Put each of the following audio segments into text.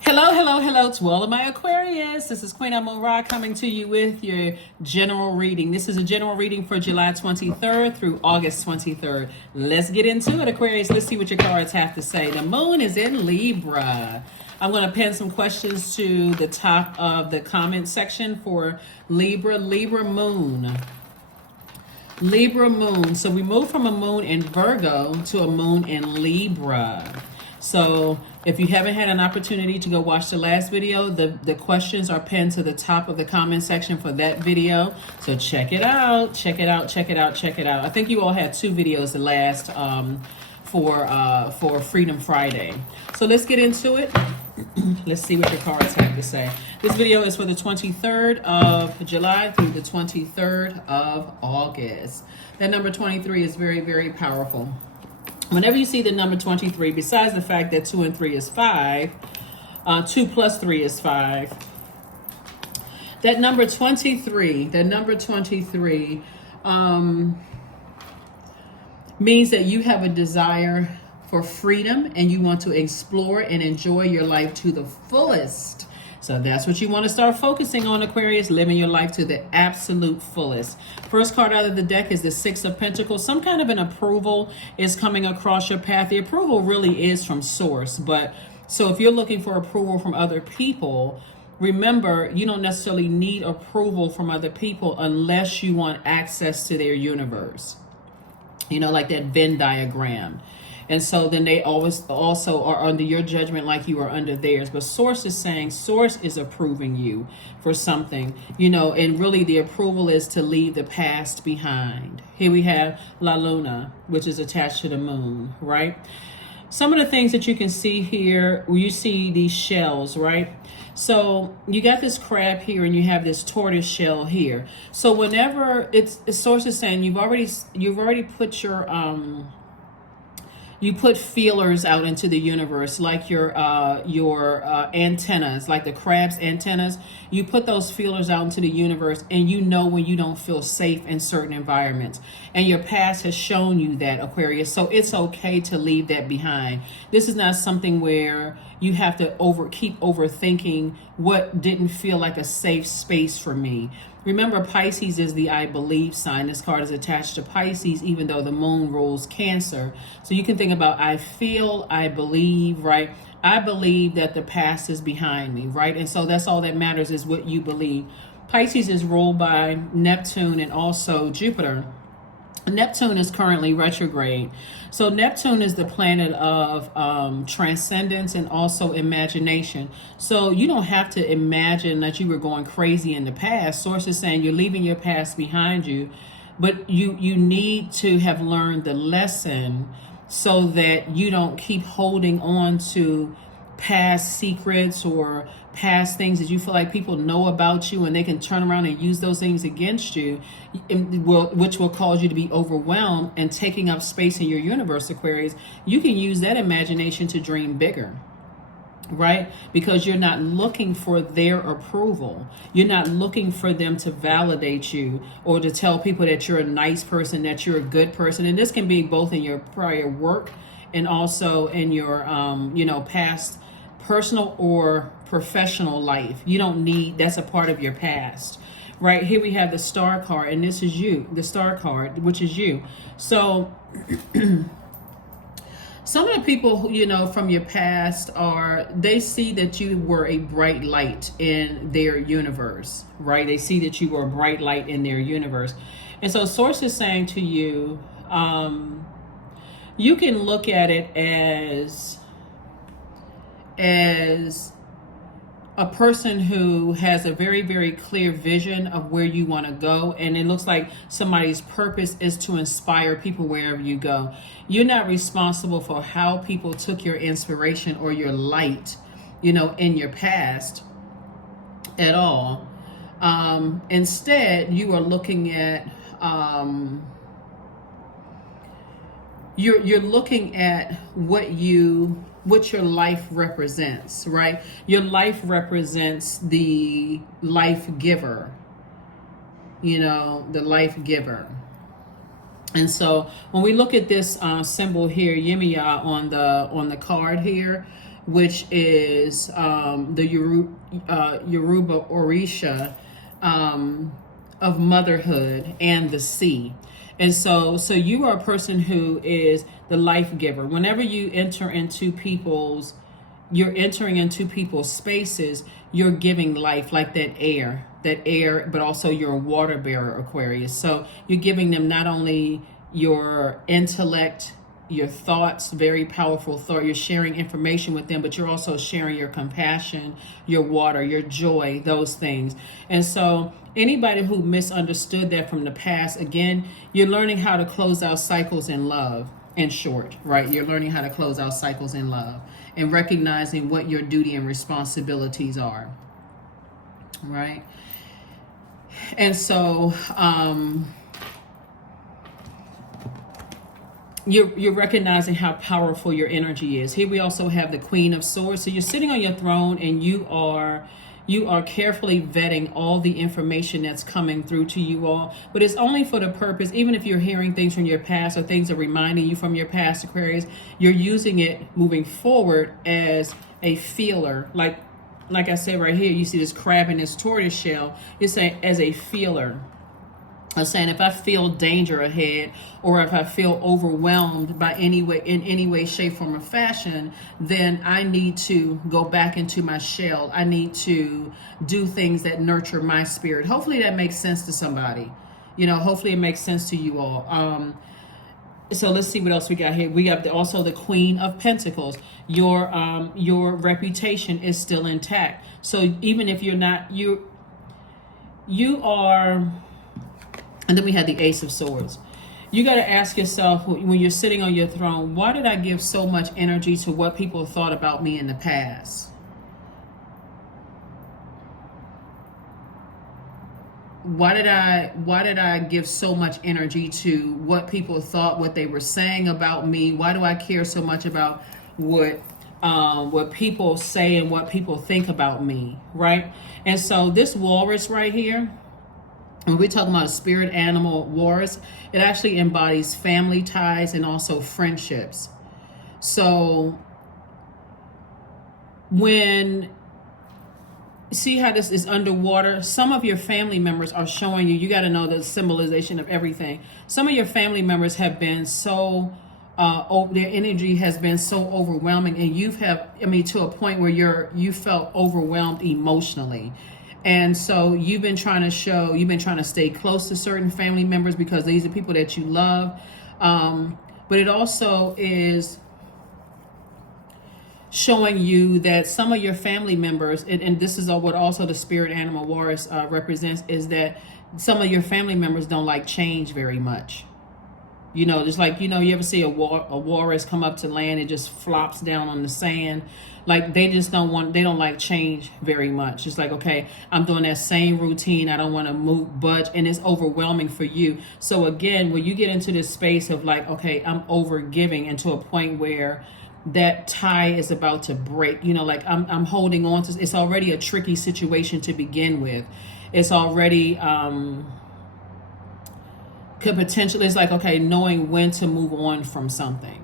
Hello to all of my Aquarius. This is Queen Amun Ra coming to you with your general reading. This is a general reading for July 23rd through August 23rd. Let's get into it, Aquarius. Let's see what your cards have to say. The moon is in Libra. I'm going to pin some questions to the top of the comment section for Libra moon. Libra moon. So we move from a moon in Virgo to a moon in Libra. So if you haven't had an opportunity to go watch the last video, the questions are pinned to the top of the comment section for that video. So check it out. I think you all had two videos the last for Freedom Friday. So let's get into it. Let's see what your cards have to say. This video is for the 23rd of July through the 23rd of August. That number 23 is very, very powerful. Whenever you see the number 23, besides the fact that 2 and 3 is 5, 2 plus 3 is 5. That number 23 means that you have a desire for freedom and you want to explore and enjoy your life to the fullest. So that's what you want to start focusing on, Aquarius, living your life to the absolute fullest. First card out of the deck is the Six of Pentacles. Some kind of an approval is coming across your path. The approval really is from source. But so if you're looking for approval from other people, remember, you don't necessarily need approval from other people unless you want access to their universe. You know, like that Venn diagram. And so then they always also are under your judgment like you are under theirs. But source is saying source is approving you for something, you know, and really the approval is to leave the past behind. Here we have La Luna, which is attached to the moon, right? Some of the things that you can see here, you see these shells, right? So you got this crab here and you have this tortoise shell here. So whenever it's source is saying you've already put your you put feelers out into the universe, like your antennas, like the crab's antennas. You put those feelers out into the universe, and you know when you don't feel safe in certain environments. And your past has shown you that, Aquarius. So it's okay to leave that behind. This is not something where you have to keep overthinking what didn't feel like a safe space for me. Remember, Pisces is the I believe sign. This card is attached to Pisces, even though the moon rules Cancer. So you can think about I feel, I believe, right? I believe that the past is behind me, right? And so that's all that matters is what you believe. Pisces is ruled by Neptune and also Jupiter. Neptune is currently retrograde. So Neptune is the planet of transcendence and also imagination. So you don't have to imagine that you were going crazy in the past. Source is saying you're leaving your past behind you, but you need to have learned the lesson so that you don't keep holding on to past secrets or past things that you feel like people know about you and they can turn around and use those things against you, which will cause you to be overwhelmed and taking up space in your universe, Aquarius. You can use that imagination to dream bigger, right? Because you're not looking for their approval. You're not looking for them to validate you or to tell people that you're a nice person, that you're a good person. And this can be both in your prior work and also in your, past personal or professional life. You don't need, that's a part of your past. Right here we have the Star card, and this is you, the Star card, which is you. So some of the people who, from your past they see that you were a bright light in their universe, right? They see that you were a bright light in their universe. And so Source is saying to you, you can look at it as a person who has a very, very clear vision of where you want to go. And it looks like somebody's purpose is to inspire people wherever you go. You're not responsible for how people took your inspiration or your light, in your past at all. Instead, you are looking at, you're looking at what your life represents, right? Your life represents the life giver, the life giver. And so when we look at this symbol here, Yemiya on the card here, which is the Yoruba Orisha of motherhood and the sea. And so you are a person who is the life giver. Whenever you enter into you're entering into people's spaces, you're giving life, like that air, but also you're a water bearer, Aquarius. So you're giving them not only your intellect, your thoughts, very powerful thought, you're sharing information with them, but you're also sharing your compassion, your water, your joy, those things. And so anybody who misunderstood that from the past, again, you're learning how to close out cycles in love, in short, right? You're learning how to close out cycles in love and recognizing what your duty and responsibilities are, right? And so you're recognizing how powerful your energy is. Here we also have the Queen of Swords. So you're sitting on your throne and you are carefully vetting all the information that's coming through to you all, but it's only for the purpose, even if you're hearing things from your past or things are reminding you from your past, Aquarius, you're using it moving forward as a feeler. Like I said right here, you see this crab in this tortoise shell. You're saying as a feeler. I'm saying if I feel danger ahead, or if I feel overwhelmed by in any way, shape, form, or fashion, then I need to go back into my shell. I need to do things that nurture my spirit. Hopefully that makes sense to somebody. Hopefully it makes sense to you all. So let's see what else we got here. We got also the Queen of Pentacles. Your reputation is still intact. So even if you're not, you are. And then we had the Ace of Swords. You got to ask yourself when you're sitting on your throne, why did I give so much energy to what people thought about me in the past? Why did I give so much energy to what people thought, what they were saying about me? Why do I care so much about what people say and what people think about me, right? And so this walrus right here, when we're talking about a spirit animal, walrus, it actually embodies family ties and also friendships. So see how this is underwater? Some of your family members are showing you got to know the symbolization of everything. Some of your family members have been so, their energy has been so overwhelming, and to a point where you felt overwhelmed emotionally. And so you've been trying to stay close to certain family members because these are people that you love. But it also is showing you that some of your family members, and this is what also the spirit animal walrus represents, is that some of your family members don't like change very much. Just like, you ever see a walrus come up to land and just flops down on the sand? Like they don't like change very much. It's like, okay, I'm doing that same routine. I don't want to budge, and it's overwhelming for you. So again, when you get into this space of like, okay, I'm over giving, and to a point where that tie is about to break, like I'm holding on to, it's already a tricky situation to begin with. It's already, could potentially, it's like, okay, knowing when to move on from something.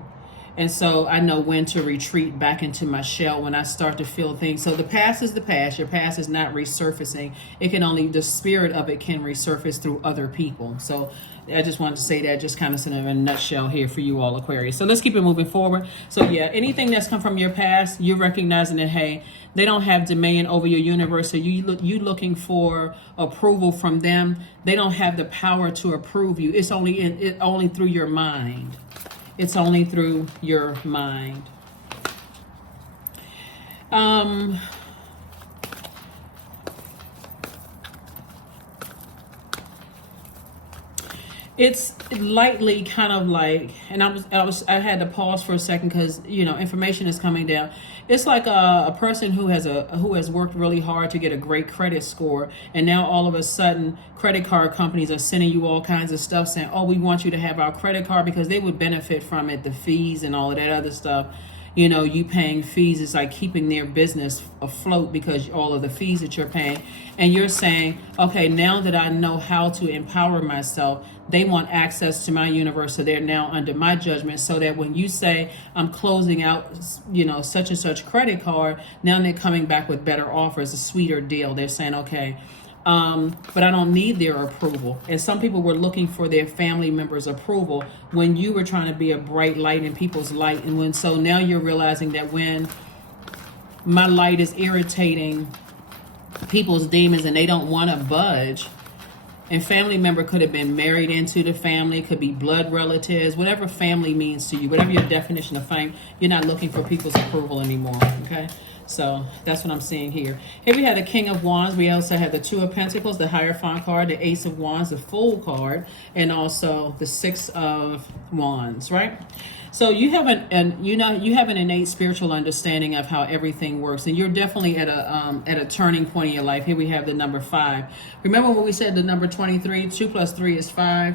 And so I know when to retreat back into my shell when I start to feel things. So the past is the past. Your past is not resurfacing. The spirit of it can resurface through other people. So I just wanted to say that just kind of in a nutshell here for you all, Aquarius. So let's keep it moving forward. So yeah, anything that's come from your past, you're recognizing that, hey, they don't have dominion over your universe. So you looking for approval from them. They don't have the power to approve you. It's only through your mind. It's only through your mind. It's lightly kind of like, and I had to pause for a second because information is coming down. It's like a person who has worked really hard to get a great credit score, and now all of a sudden credit card companies are sending you all kinds of stuff saying, oh, we want you to have our credit card because they would benefit from it, the fees and all of that other stuff. you paying fees is like keeping their business afloat because all of the fees that you're paying. And you're saying, okay, now that I know how to empower myself, they want access to my universe, so they're now under my judgment, so that when you say I'm closing out, such and such credit card, now they're coming back with better offers, a sweeter deal. They're saying, okay, but I don't need their approval. And some people were looking for their family members' approval when you were trying to be a bright light in people's light. And so now you're realizing that when my light is irritating people's demons and they don't want to budge, and family member could have been married into the family, could be blood relatives, whatever family means to you, whatever your definition of family, you're not looking for people's approval anymore, okay? So that's what I'm seeing here. Here we had the King of Wands. We also had the Two of Pentacles, the Hierophant card, the Ace of Wands, the Fool card, and also the Six of Wands, right? So you have you have an innate spiritual understanding of how everything works, and you're definitely at a turning point in your life. Here we have the number 5. Remember when we said the number 23? 2 plus 3 is 5.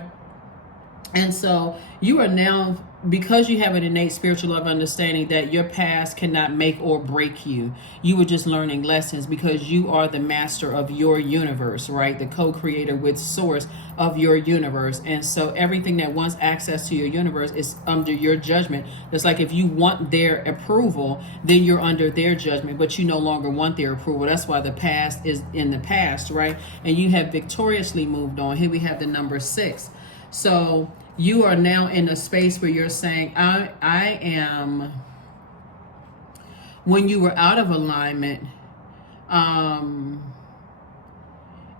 And so you are now, because you have an innate spiritual understanding that your past cannot make or break you. You were just learning lessons because you are the master of your universe, right? The co-creator with source of your universe. And so everything that wants access to your universe is under your judgment. It's like if you want their approval, then you're under their judgment, but you no longer want their approval. That's why the past is in the past, right? And you have victoriously moved on. Here we have the number 6. So you are now in a space where you're saying, I am, when you were out of alignment,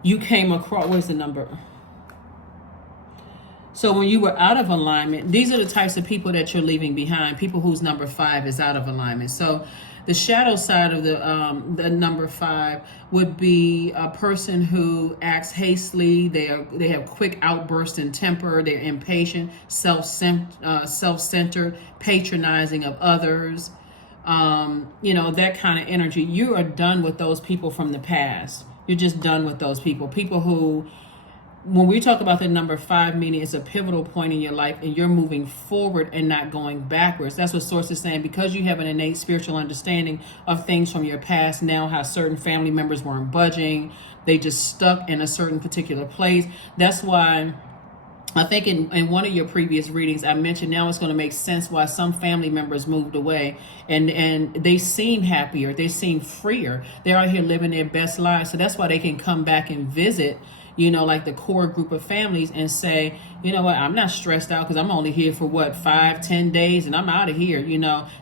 you came across, where's the number? So when you were out of alignment, these are the types of people that you're leaving behind, people whose number 5 is out of alignment. So the shadow side of the number 5 would be a person who acts hastily. They have quick outbursts in temper. They're impatient, self-centered, patronizing of others. That kind of energy. You are done with those people from the past. You're just done with those people. People who, when we talk about the number 5, meaning it's a pivotal point in your life and you're moving forward and not going backwards. That's what Source is saying. Because you have an innate spiritual understanding of things from your past, now how certain family members weren't budging, they just stuck in a certain particular place. That's why I think in one of your previous readings, I mentioned now it's going to make sense why some family members moved away and they seem happier. They seem freer. They're out here living their best lives. So that's why they can come back and visit, like the core group of families and say, you know what, I'm not stressed out because I'm only here for 5-10 days and I'm out of here.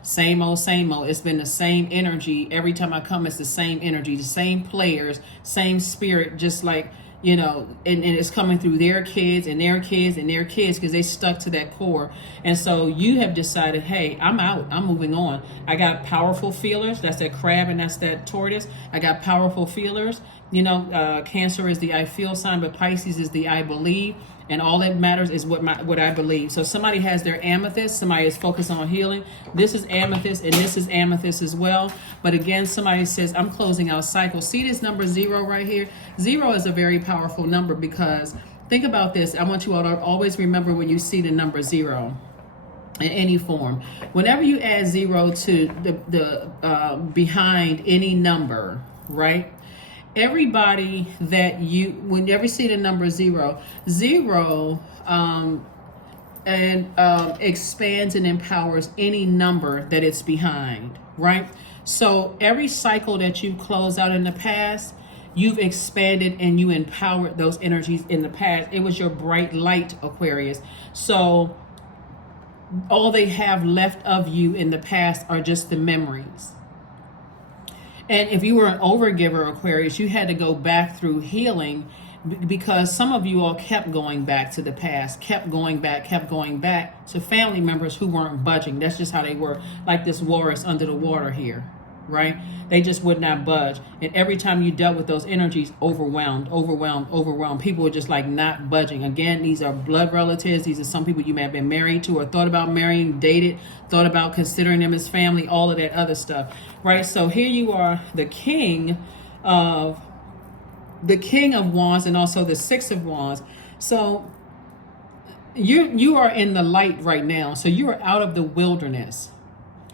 Same old. It's been the same energy. Every time I come, it's the same energy, the same players, same spirit, just like, and it's coming through their kids and their kids and their kids because they stuck to that core. And so you have decided, hey, I'm out. I'm moving on. I got powerful feelers. That's that crab and that's that tortoise. I got powerful feelers. Cancer is the I feel sign, but Pisces is the I believe. And all that matters is what I believe. So somebody has their amethyst. Somebody is focused on healing. This is amethyst and this is amethyst as well. But again, somebody says, I'm closing out cycles. See this number 0 right here? 0 is a very powerful number because think about this. I want you all to always remember when you see the number 0 in any form. Whenever you add 0 to the behind any number, right? Everybody that whenever you see the number 0 expands and empowers any number that it's behind, right? So every cycle that you close out in the past, you've expanded and you empowered those energies in the past. It was your bright light, Aquarius. So all they have left of you in the past are just the memories. And if you were an overgiver, Aquarius, you had to go back through healing because some of you all kept going back to the past, kept going back to family members who weren't budging. That's just how they were, like this walrus under the water here, right? They just would not budge. And every time you dealt with those energies, overwhelmed. People were just like not budging. Again, these are blood relatives. These are some people you may have been married to or thought about marrying, dated, thought about considering them as family, all of that other stuff, right? So here you are, the King of Wands and also the Six of Wands. So you are in the light right now. So you are out of the wilderness.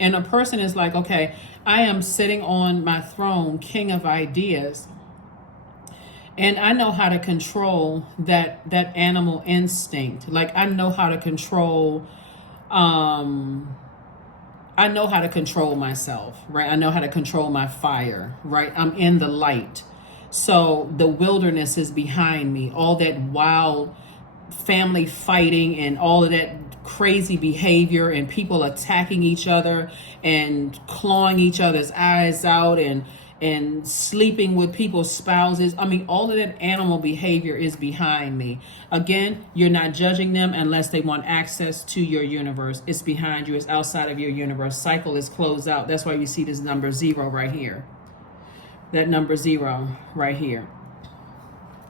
And a person is like, okay, I am sitting on my throne, king of ideas, and I know how to control that animal instinct. Like, I know how to control I know how to control myself, right? I know how to control my fire, right? I'm in the light. So the wilderness is behind me. All that wild family fighting and all of that crazy behavior and people attacking each other and clawing each other's eyes out and sleeping with people's spouses. I mean, all of that animal behavior is behind me. Again, you're not judging them unless they want access to your universe. It's behind you. It's outside of your universe. Cycle is closed out. That's why you see this number 0 right here. That number 0 right here.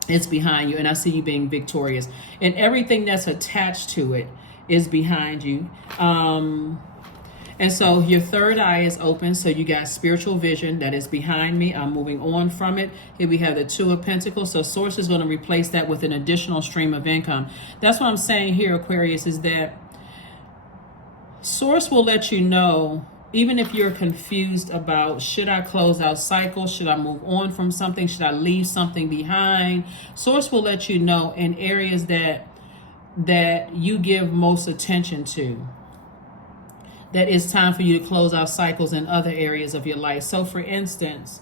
It's behind you, and I see you being victorious. And everything that's attached to it is behind you. And so your third eye is open, so you got spiritual vision that is behind me. I'm moving on from it. Here we have the 2 of Pentacles. So Source is going to replace that with an additional stream of income. That's what I'm saying here, Aquarius, is that Source will let you know, even if you're confused about, should I close out cycles? Should I move on from something? Should I leave something behind? Source will let you know in areas that you give most attention to, that it's time for you to close out cycles in other areas of your life. So for instance,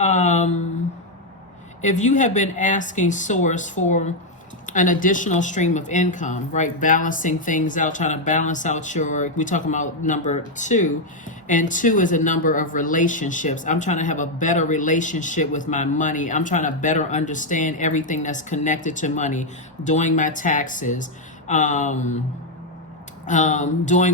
if you have been asking Source for an additional stream of income, right? Balancing things out, trying to balance out we're talking about number 2, and 2 is a number of relationships. I'm trying to have a better relationship with my money. I'm trying to better understand everything that's connected to money, doing my taxes, doing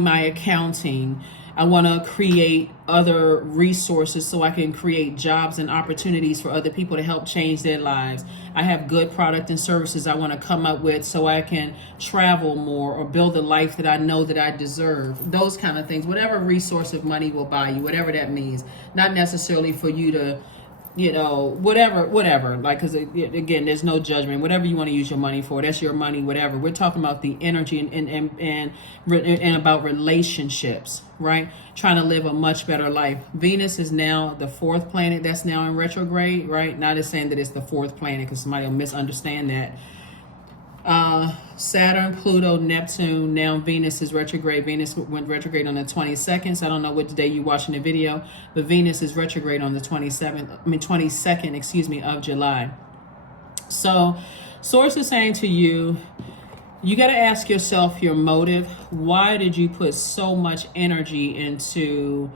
my accounting. I want to create other resources so I can create jobs and opportunities for other people to help change their lives. I have good product and services I want to come up with so I can travel more or build a life that I know that I deserve. Those kind of things. Whatever resource of money will buy you, whatever that means. Not necessarily for you to, whatever, like, because again, there's no judgment. Whatever you want to use your money for, that's your money, whatever. We're talking about the energy and about relationships, right? Trying to live a much better life. Venus is now the 4th planet that's now in retrograde, right? Not as saying that it's the 4th planet, because somebody will misunderstand that. Saturn, Pluto, Neptune, now Venus is retrograde. Venus went retrograde on the 22nd, so I don't know what day you're watching the video, but Venus is retrograde on the 22nd, of July. So Source is saying to you, you got to ask yourself your motive. Why did you put so much energy into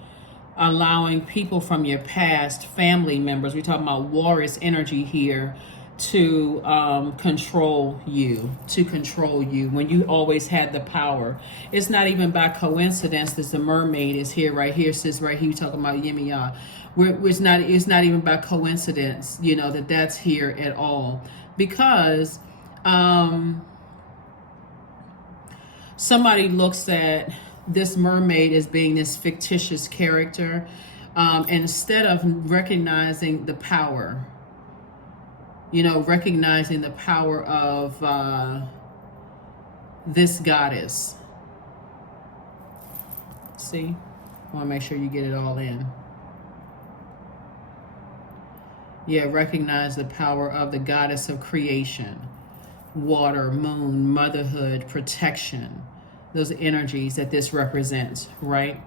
allowing people from your past, family members, we're talking about Warriors energy here, to control you when you always had the power? It's not even by coincidence that the mermaid is here, right here, sis, right here. You're talking about Yemiya. It's not even by coincidence, that's here at all, because somebody looks at this mermaid as being this fictitious character, instead of recognizing the power. Recognizing the power of this goddess. See? I want to make sure you get it all in. Yeah, recognize the power of the goddess of creation. Water, moon, motherhood, protection. Those energies that this represents, right?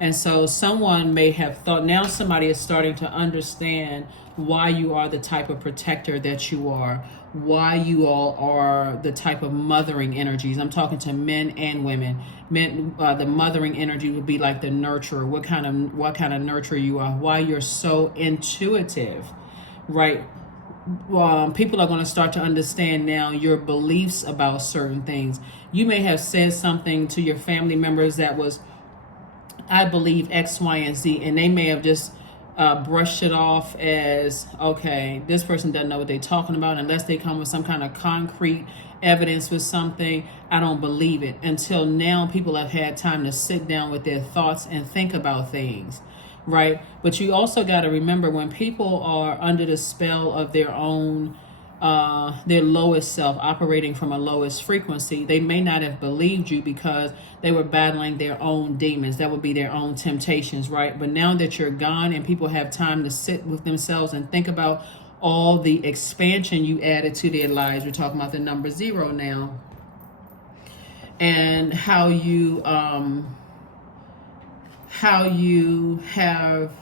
And so someone may have thought, now somebody is starting to understand why you are the type of protector that you are, why you all are the type of mothering energies. I'm talking to men and women. Men, the mothering energy would be like the nurturer. What kind of nurturer you are, why you're so intuitive, right? People are going to start to understand now your beliefs about certain things. You may have said something to your family members that was, I believe X, Y, and Z, and they may have just brushed it off as, okay, this person doesn't know what they're talking about. Unless they come with some kind of concrete evidence with something, I don't believe it. Until now, people have had time to sit down with their thoughts and think about things, right? But you also got to remember, when people are under the spell of their own their lowest self, operating from a lowest frequency. They may not have believed you because they were battling their own demons. That would be their own temptations, right? But now that you're gone and people have time to sit with themselves and think about all the expansion you added to their lives. We're talking about the number 0 now. And how you have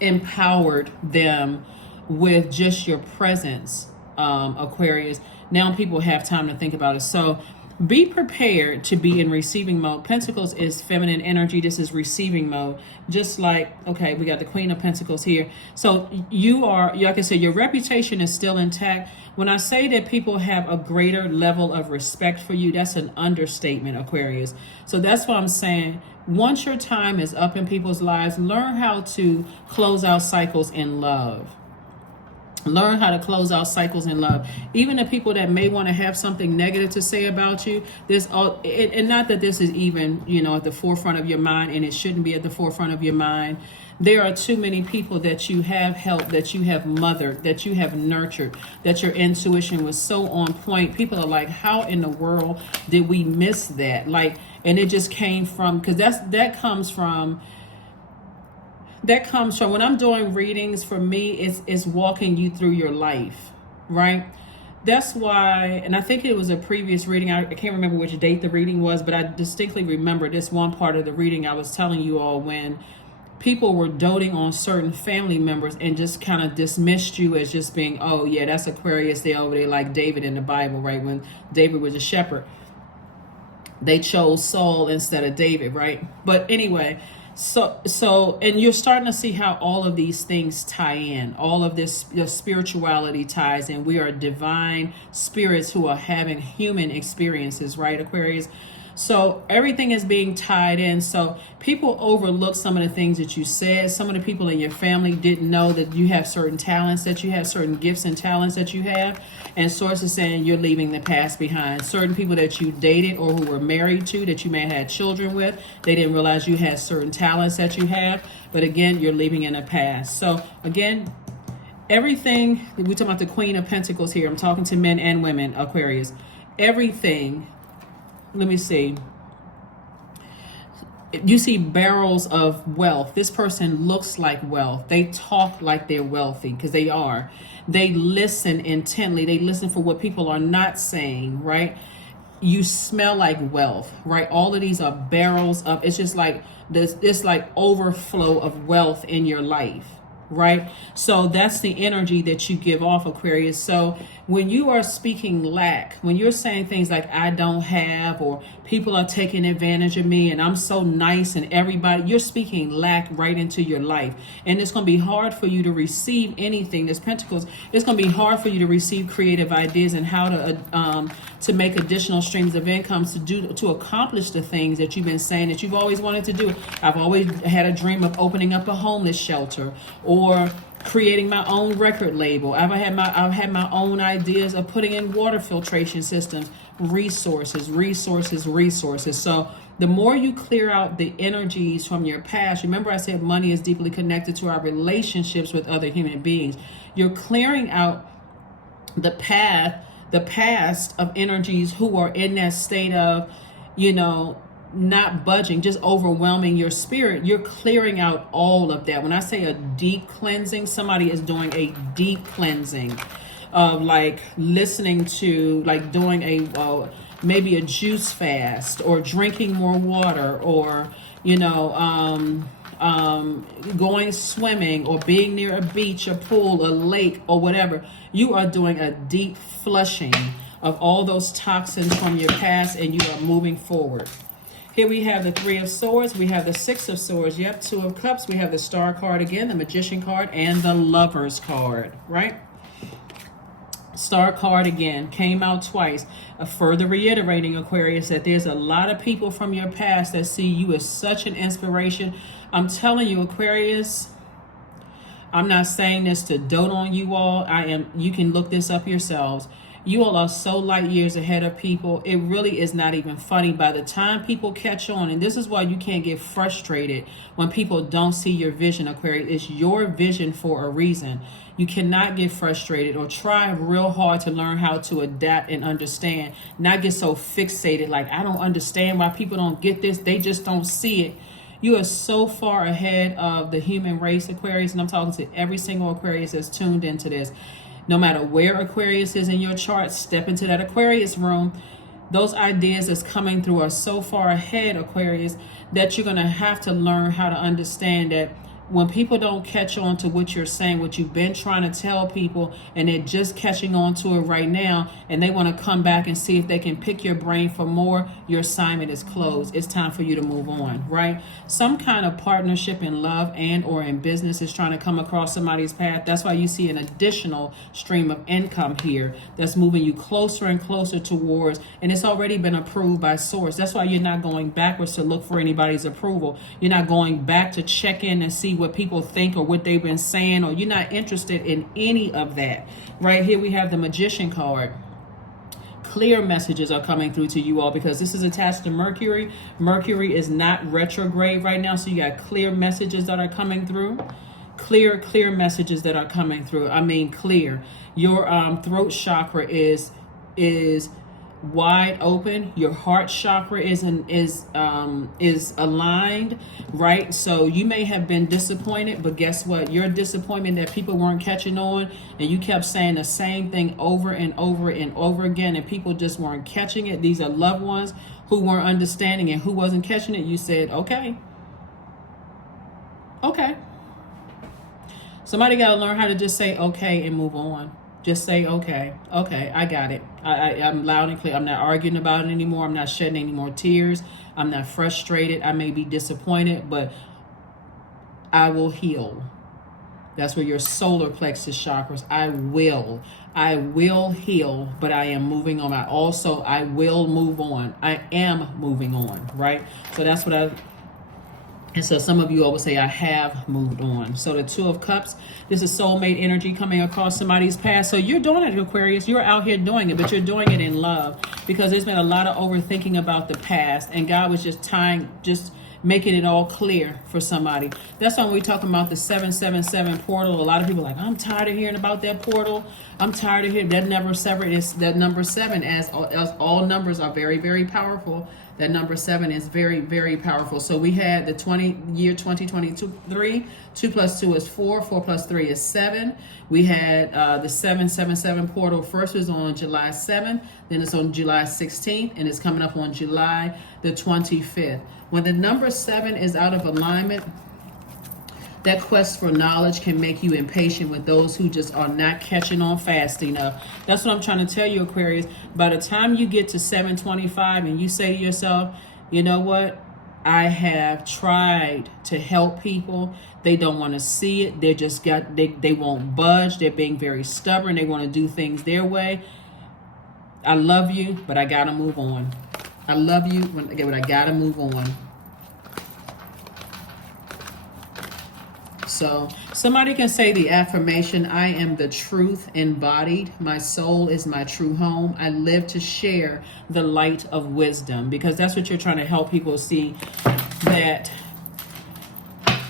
empowered them with just your presence, Aquarius. Now people have time to think about it. So be prepared to be in receiving mode. Pentacles is feminine energy. This is receiving mode. Just like, okay, we got the Queen of Pentacles here. So you are, like I said, your reputation is still intact. When I say that people have a greater level of respect for you, that's an understatement, Aquarius. So that's what I'm saying. Once your time is up in people's lives, learn how to close out cycles in love. Learn how to close out cycles in love. Even the people that may want to have something negative to say about you, and not that this is even, at the forefront of your mind, and it shouldn't be at the forefront of your mind. There are too many people that you have helped, that you have mothered, that you have nurtured, that your intuition was so on point. People are like, how in the world did we miss that? And it just came from, because that comes from when I'm doing readings. For me, it's walking you through your life, right? That's why, and I think it was a previous reading, I can't remember which date the reading was, but I distinctly remember this one part of the reading I was telling you all, when people were doting on certain family members and just kind of dismissed you as just being, oh yeah, that's Aquarius, they over there like David in the Bible, right? When David was a shepherd, they chose Saul instead of David, right? But anyway, so and you're starting to see how all of these things tie in. All of this, your spirituality ties in. We are divine spirits who are having human experiences, right, Aquarius? So everything is being tied in. So people overlook some of the things that you said. Some of the people in your family didn't know that you have certain talents, that you have certain gifts and talents that you have. And sources saying you're leaving the past behind. Certain people that you dated or who were married to, that you may have had children with, they didn't realize you had certain talents that you have. But again, you're leaving in the past. So again, everything, we're talking about the Queen of Pentacles here. I'm talking to men and women, Aquarius. Everything. Let me see. You see barrels of wealth. This person looks like wealth. They talk like they're wealthy, because they are. They listen intently. They listen for what people are not saying, right? You smell like wealth, right? All of these are barrels of, it's just like this like overflow of wealth in your life, right? So that's the energy that you give off, Aquarius. So when you are speaking lack, when you're saying things like I don't have, or people are taking advantage of me and I'm so nice and everybody, you're speaking lack right into your life. And it's going to be hard for you to receive anything. This Pentacles, it's going to be hard for you to receive creative ideas and how to make additional streams of income to accomplish the things that you've been saying that you've always wanted to do. I've always had a dream of opening up a homeless shelter, or creating my own record label. I've had my own ideas of putting in water filtration systems, resources. So the more you clear out the energies from your past, remember I said money is deeply connected to our relationships with other human beings. You're clearing out the past of energies who are in that state of, not budging, just overwhelming your spirit. You're clearing out all of that. When I say a deep cleansing, somebody is doing a deep cleansing of like listening to, like doing a maybe a juice fast, or drinking more water, or going swimming, or being near a beach, a pool, a lake, or whatever. You are doing a deep flushing of all those toxins from your past, and you are moving forward. Here we have the Three of Swords. We have the Six of Swords. Yep, Two of Cups. We have the Star card again, the Magician card, and the Lovers card, right? Star card again came out twice. Further reiterating, Aquarius, that there's a lot of people from your past that see you as such an inspiration. I'm telling you, Aquarius, I'm not saying this to dote on you all. You can look this up yourselves. You all are so light years ahead of people. It really is not even funny. By the time people catch on, and this is why you can't get frustrated when people don't see your vision, Aquarius. It's your vision for a reason. You cannot get frustrated or try real hard to learn how to adapt and understand. Not get so fixated like, I don't understand why people don't get this. They just don't see it. You are so far ahead of the human race, Aquarius, and I'm talking to every single Aquarius that's tuned into this. No matter where Aquarius is in your chart, step into that Aquarius room. Those ideas that's coming through are so far ahead, Aquarius, that you're going to have to learn how to understand that when people don't catch on to what you're saying, what you've been trying to tell people, and they're just catching on to it right now, and they want to come back and see if they can pick your brain for more, your assignment is closed. It's time for you to move on, right? Some kind of partnership in love and or in business is trying to come across somebody's path. That's why you see an additional stream of income here that's moving you closer and closer towards, and it's already been approved by source. That's why you're not going backwards to look for anybody's approval. You're not going back to check in and see what people think or what they've been saying, or you're not interested in any of that. Right here we have the Magician card. Clear messages are coming through to you all because this is attached to Mercury. Mercury is not retrograde right now, so you got clear messages that are coming through. Clear messages that are coming through. I mean clear. Your throat chakra is wide open. Your heart chakra is aligned, right? So you may have been disappointed, but guess what? Your disappointment that people weren't catching on, and you kept saying the same thing over and over and over again, and people just weren't catching it. These are loved ones who weren't understanding and who wasn't catching it. You said, okay. Somebody got to learn how to just say okay and move on. Just say, okay, I got it. I'm loud and clear. I'm not arguing about it anymore. I'm not shedding any more tears. I'm not frustrated. I may be disappointed, but I will heal. That's where your solar plexus chakras. I will heal, but I am moving on. I will move on. I am moving on, right? So that's what and so some of you always say, I have moved on. So the Two of Cups, this is soulmate energy coming across somebody's path. So you're doing it, Aquarius. You're out here doing it, but you're doing it in love because there's been a lot of overthinking about the past. And God was just making it all clear for somebody. That's when we're talking about the 777 portal. A lot of people are like, I'm tired of hearing about that portal. I'm tired of hearing that number 7 is that number 7 as all numbers are very, very powerful. That number 7 is very, very powerful. So we had the year 2023, 2 plus 2 is 4, 4 plus 3 is 7. We had the 777 portal first was on July 7th, then it's on July 16th, and it's coming up on July the 25th. When the number 7 is out of alignment, that quest for knowledge can make you impatient with those who just are not catching on fast enough. That's what I'm trying to tell you, Aquarius. By the time you get to 725 and you say to yourself, you know what? I have tried to help people. They don't want to see it. They won't budge. They're being very stubborn. They want to do things their way. I love you, but I got to move on. I love you, but I got to move on. So somebody can say the affirmation, I am the truth embodied. My soul is my true home. I live to share the light of wisdom, because that's what you're trying to help people see, that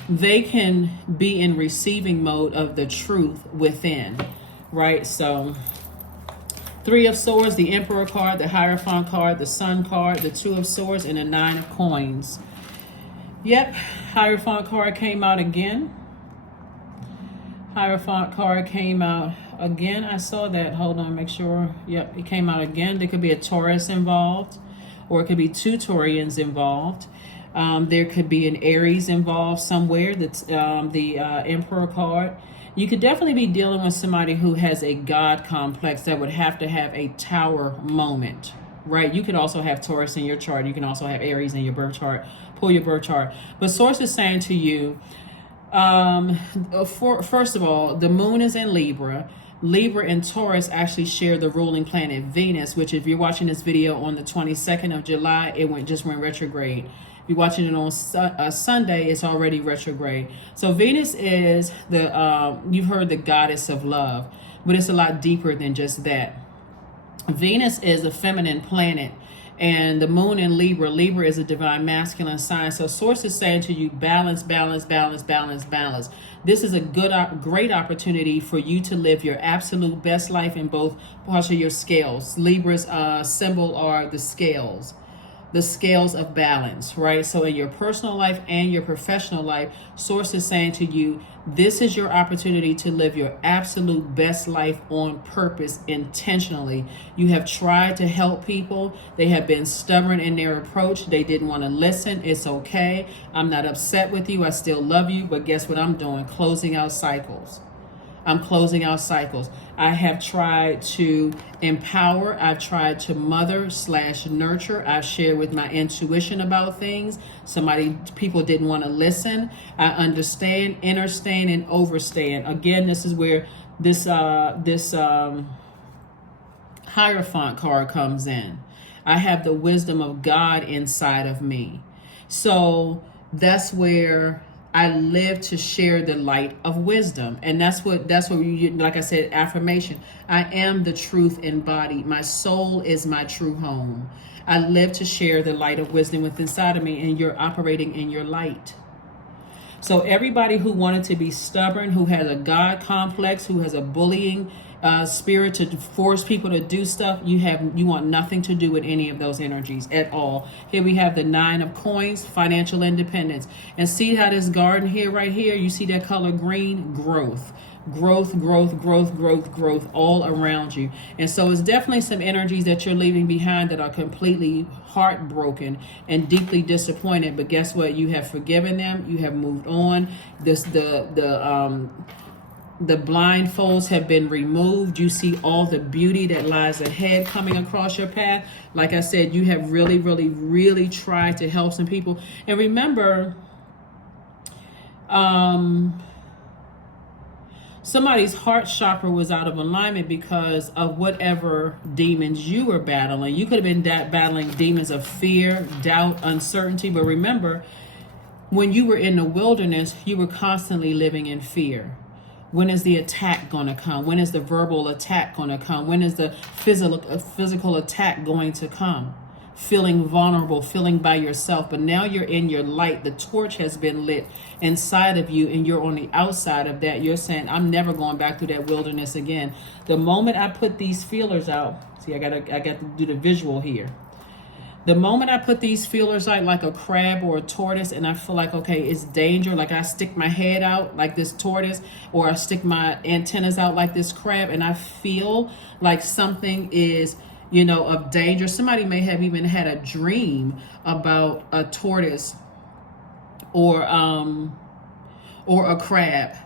they can be in receiving mode of the truth within, right? So 3 of Swords, the Emperor card, the Hierophant card, the Sun card, the 2 of Swords, and the 9 of Coins. Yep, Hierophant card came out again. Hierophant card came out again. I saw that. Hold on, make sure. Yep, it came out again. There could be a Taurus involved, or it could be 2 Taurians involved. There could be an Aries involved somewhere. That's the Emperor card. You could definitely be dealing with somebody who has a God complex that would have to have a tower moment, right? You could also have Taurus in your chart. You can also have Aries in your birth chart. Pull your birth chart. But Source is saying to you, first of all, the moon is in Libra. Libra and Taurus actually share the ruling planet Venus, which if you're watching this video on the 22nd of July, it just went retrograde. If you're watching it on Sunday, it's already retrograde. So Venus is you've heard the goddess of love, but it's a lot deeper than just that. Venus is a feminine planet, and the moon in Libra. Libra is a divine masculine sign. So source is saying to you, balance, balance, balance, balance, balance. This is a great opportunity for you to live your absolute best life in both parts of your scales. Libra's symbol are the scales of balance, right? So in your personal life and your professional life, source is saying to you, this is your opportunity to live your absolute best life on purpose, intentionally. You have tried to help people. They have been stubborn in their approach. They didn't want to listen. It's okay. I'm not upset with you. I still love you. But guess what I'm doing? Closing out cycles. I'm closing out cycles. I have tried to empower. I've tried to mother/nurture. I've shared with my intuition about things. People didn't want to listen. I understand, understand, and overstand. Again, this is where this Hierophant card comes in. I have the wisdom of God inside of me. So that's where I live to share the light of wisdom. And that's what you, like I said, affirmation. I am the truth embodied. My soul is my true home. I live to share the light of wisdom within inside of me, and you're operating in your light. So everybody who wanted to be stubborn, who has a God complex, who has a bullying spirit to force people to do stuff, you want nothing to do with any of those energies at all. Here we have the 9 of coins, financial independence. And see how this garden here, right here, you see that color green? Growth. Growth, growth, growth, growth, growth all around you. And so it's definitely some energies that you're leaving behind that are completely heartbroken and deeply disappointed. But guess what? You have forgiven them. You have moved on. The blindfolds have been removed. You see all the beauty that lies ahead coming across your path. Like I said, you have really, really, really tried to help some people. And remember, somebody's heart chakra was out of alignment because of whatever demons you were battling. You could have been battling demons of fear, doubt, uncertainty. But remember, when you were in the wilderness, you were constantly living in fear. When is the attack going to come? When is the verbal attack going to come? When is the physical attack going to come? Feeling vulnerable, feeling by yourself. But now you're in your light. The torch has been lit inside of you, and you're on the outside of that. You're saying, I'm never going back through that wilderness again. The moment I put these feelers out, see, I got to do the visual here. The moment I put these feelers out like a crab or a tortoise, and I feel like, okay, it's danger, like I stick my head out like this tortoise, or I stick my antennas out like this crab, and I feel like something is, of danger. Somebody may have even had a dream about a tortoise or a crab,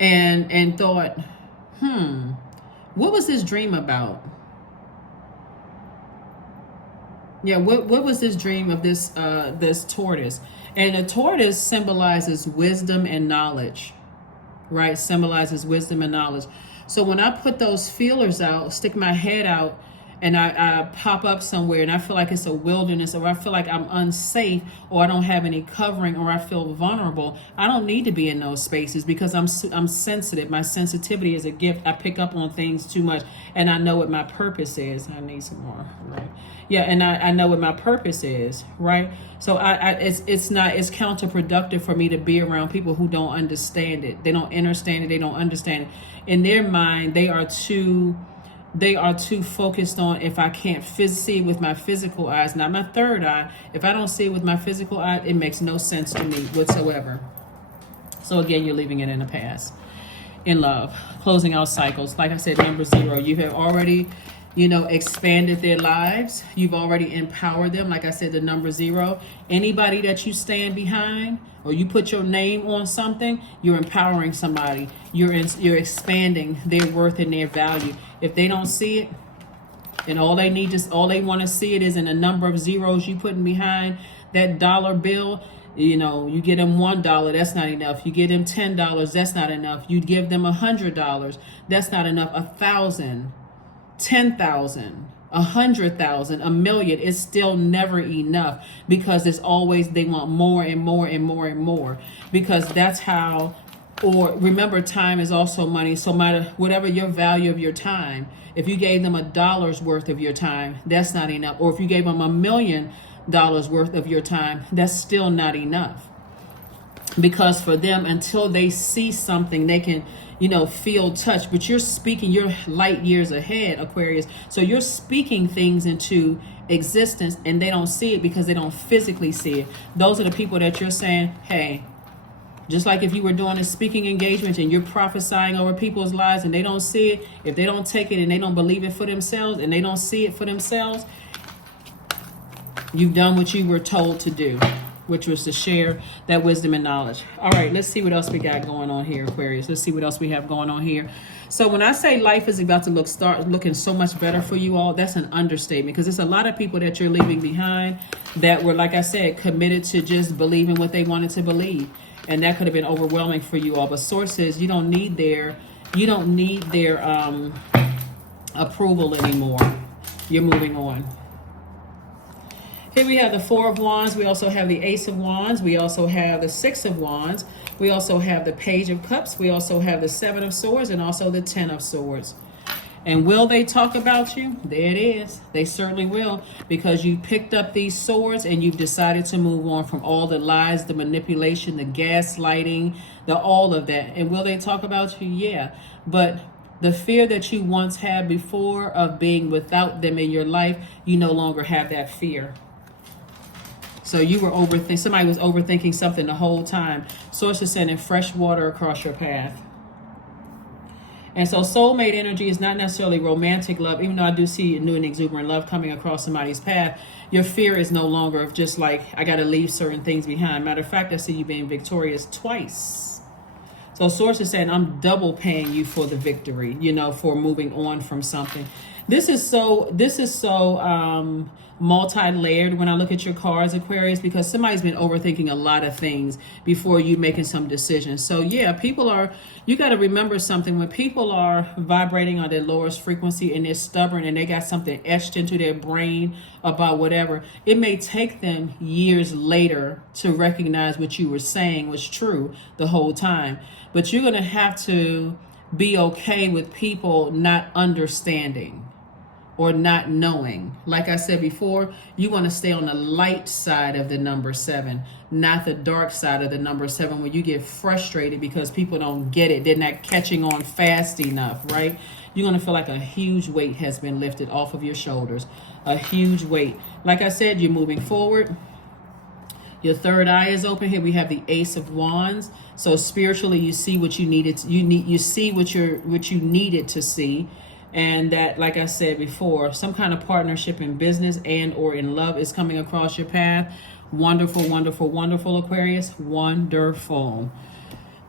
and thought, what was this dream about? Yeah, what was this dream of this tortoise? And a tortoise symbolizes wisdom and knowledge, right? Symbolizes wisdom and knowledge. So when I put those feelers out, stick my head out, and I pop up somewhere and I feel like it's a wilderness, or I feel like I'm unsafe, or I don't have any covering, or I feel vulnerable, I don't need to be in those spaces because I'm sensitive. My sensitivity is a gift. I pick up on things too much, and I know what my purpose is. I need some more, right? Yeah, and I know what my purpose is, right? So it's counterproductive for me to be around people who don't understand it. They don't understand it. They don't understand it. In their mind, they are too focused on, if I can't see it with my physical eyes, not my third eye, if I don't see it with my physical eye, it makes no sense to me whatsoever. So again, you're leaving it in the past. In love, closing out cycles. Like I said, number 0, you have already, expanded their lives. You've already empowered them. Like I said, the number 0, anybody that you stand behind or you put your name on something, you're empowering somebody. You're expanding their worth and their value. If they don't see it, and all they want to see it is in a number of zeros you putting behind that dollar bill. You get them $1, that's not enough. You get them $10, that's not enough. You give them $100, that's not enough. 1,000, 10,000, 100,000, a million, it's still never enough, because it's always, they want more and more and more and more, because that's how Or remember, time is also money. So matter whatever your value of your time, if you gave them $1 worth of your time, that's not enough. Or if you gave them $1,000,000 worth of your time, that's still not enough. Because for them, until they see something, they can, feel, touch. But you're speaking, you're light years ahead, Aquarius. So you're speaking things into existence, and they don't see it because they don't physically see it. Those are the people that you're saying, hey, just like if you were doing a speaking engagement and you're prophesying over people's lives and they don't see it, if they don't take it and they don't believe it for themselves and they don't see it for themselves, you've done what you were told to do, which was to share that wisdom and knowledge. All right, let's see what else we got going on here, Aquarius. Let's see what else we have going on here. So when I say life is about to start looking so much better for you all, that's an understatement, because there's a lot of people that you're leaving behind that were, like I said, committed to just believing what they wanted to believe. And that could have been overwhelming for you all. But Source says you don't need their approval anymore. You're moving on. Here we have the Four of Wands. We also have the Ace of Wands. We also have the Six of Wands. We also have the Page of Cups. We also have the Seven of Swords and also the Ten of Swords. And will they talk about you? There it is. They certainly will, because you picked up these swords and you've decided to move on from all the lies, the manipulation, the gaslighting, all of that. And will they talk about you? Yeah. But the fear that you once had before of being without them in your life, you no longer have that fear. So you were somebody was overthinking something the whole time. Source is sending fresh water across your path. And so soulmate energy is not necessarily romantic love, even though I do see new and exuberant love coming across somebody's path. Your fear is no longer of just like, I got to leave certain things behind. Matter of fact, I see you being victorious twice. So Source is saying, I'm double paying you for the victory, for moving on from something. This is so multi-layered when I look at your cards, Aquarius, because somebody's been overthinking a lot of things before you making some decisions. So yeah, you got to remember something. When people are vibrating on their lowest frequency and they're stubborn and they got something etched into their brain about whatever, it may take them years later to recognize what you were saying was true the whole time. But you're going to have to be okay with people not understanding or not knowing. Like I said before, you want to stay on the light side of the number 7, not the dark side of the number 7, where you get frustrated because people don't get it. They're not catching on fast enough, right? You're going to feel like a huge weight has been lifted off of your shoulders. A huge weight. Like I said, you're moving forward. Your third eye is open. Here we have the Ace of Wands. So spiritually, you see what you needed. You see what you needed to see. And that, like I said before, some kind of partnership in business and or in love is coming across your path. Wonderful, wonderful, wonderful, Aquarius. Wonderful.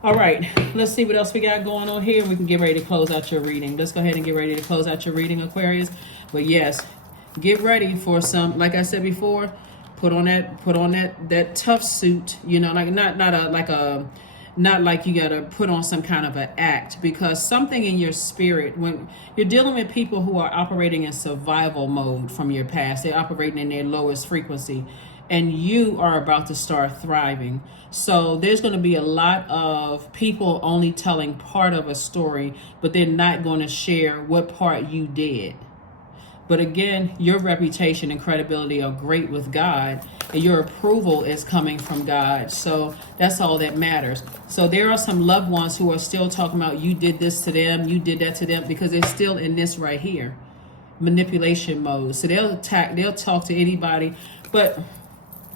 All right, let's see what else we got going on here. We can get ready to close out your reading. Let's go ahead and get ready to close out your reading, Aquarius. But yes, get ready for some, like I said before, put on that tough suit, like not like you got to put on some kind of an act, because something in your spirit, when you're dealing with people who are operating in survival mode from your past, they're operating in their lowest frequency, and you are about to start thriving. So there's going to be a lot of people only telling part of a story, but they're not going to share what part you did. But again, your reputation and credibility are great with God, and your approval is coming from God. So that's all that matters. So there are some loved ones who are still talking about you did this to them, you did that to them, because they're still in this right here, manipulation mode. So they'll talk to anybody. But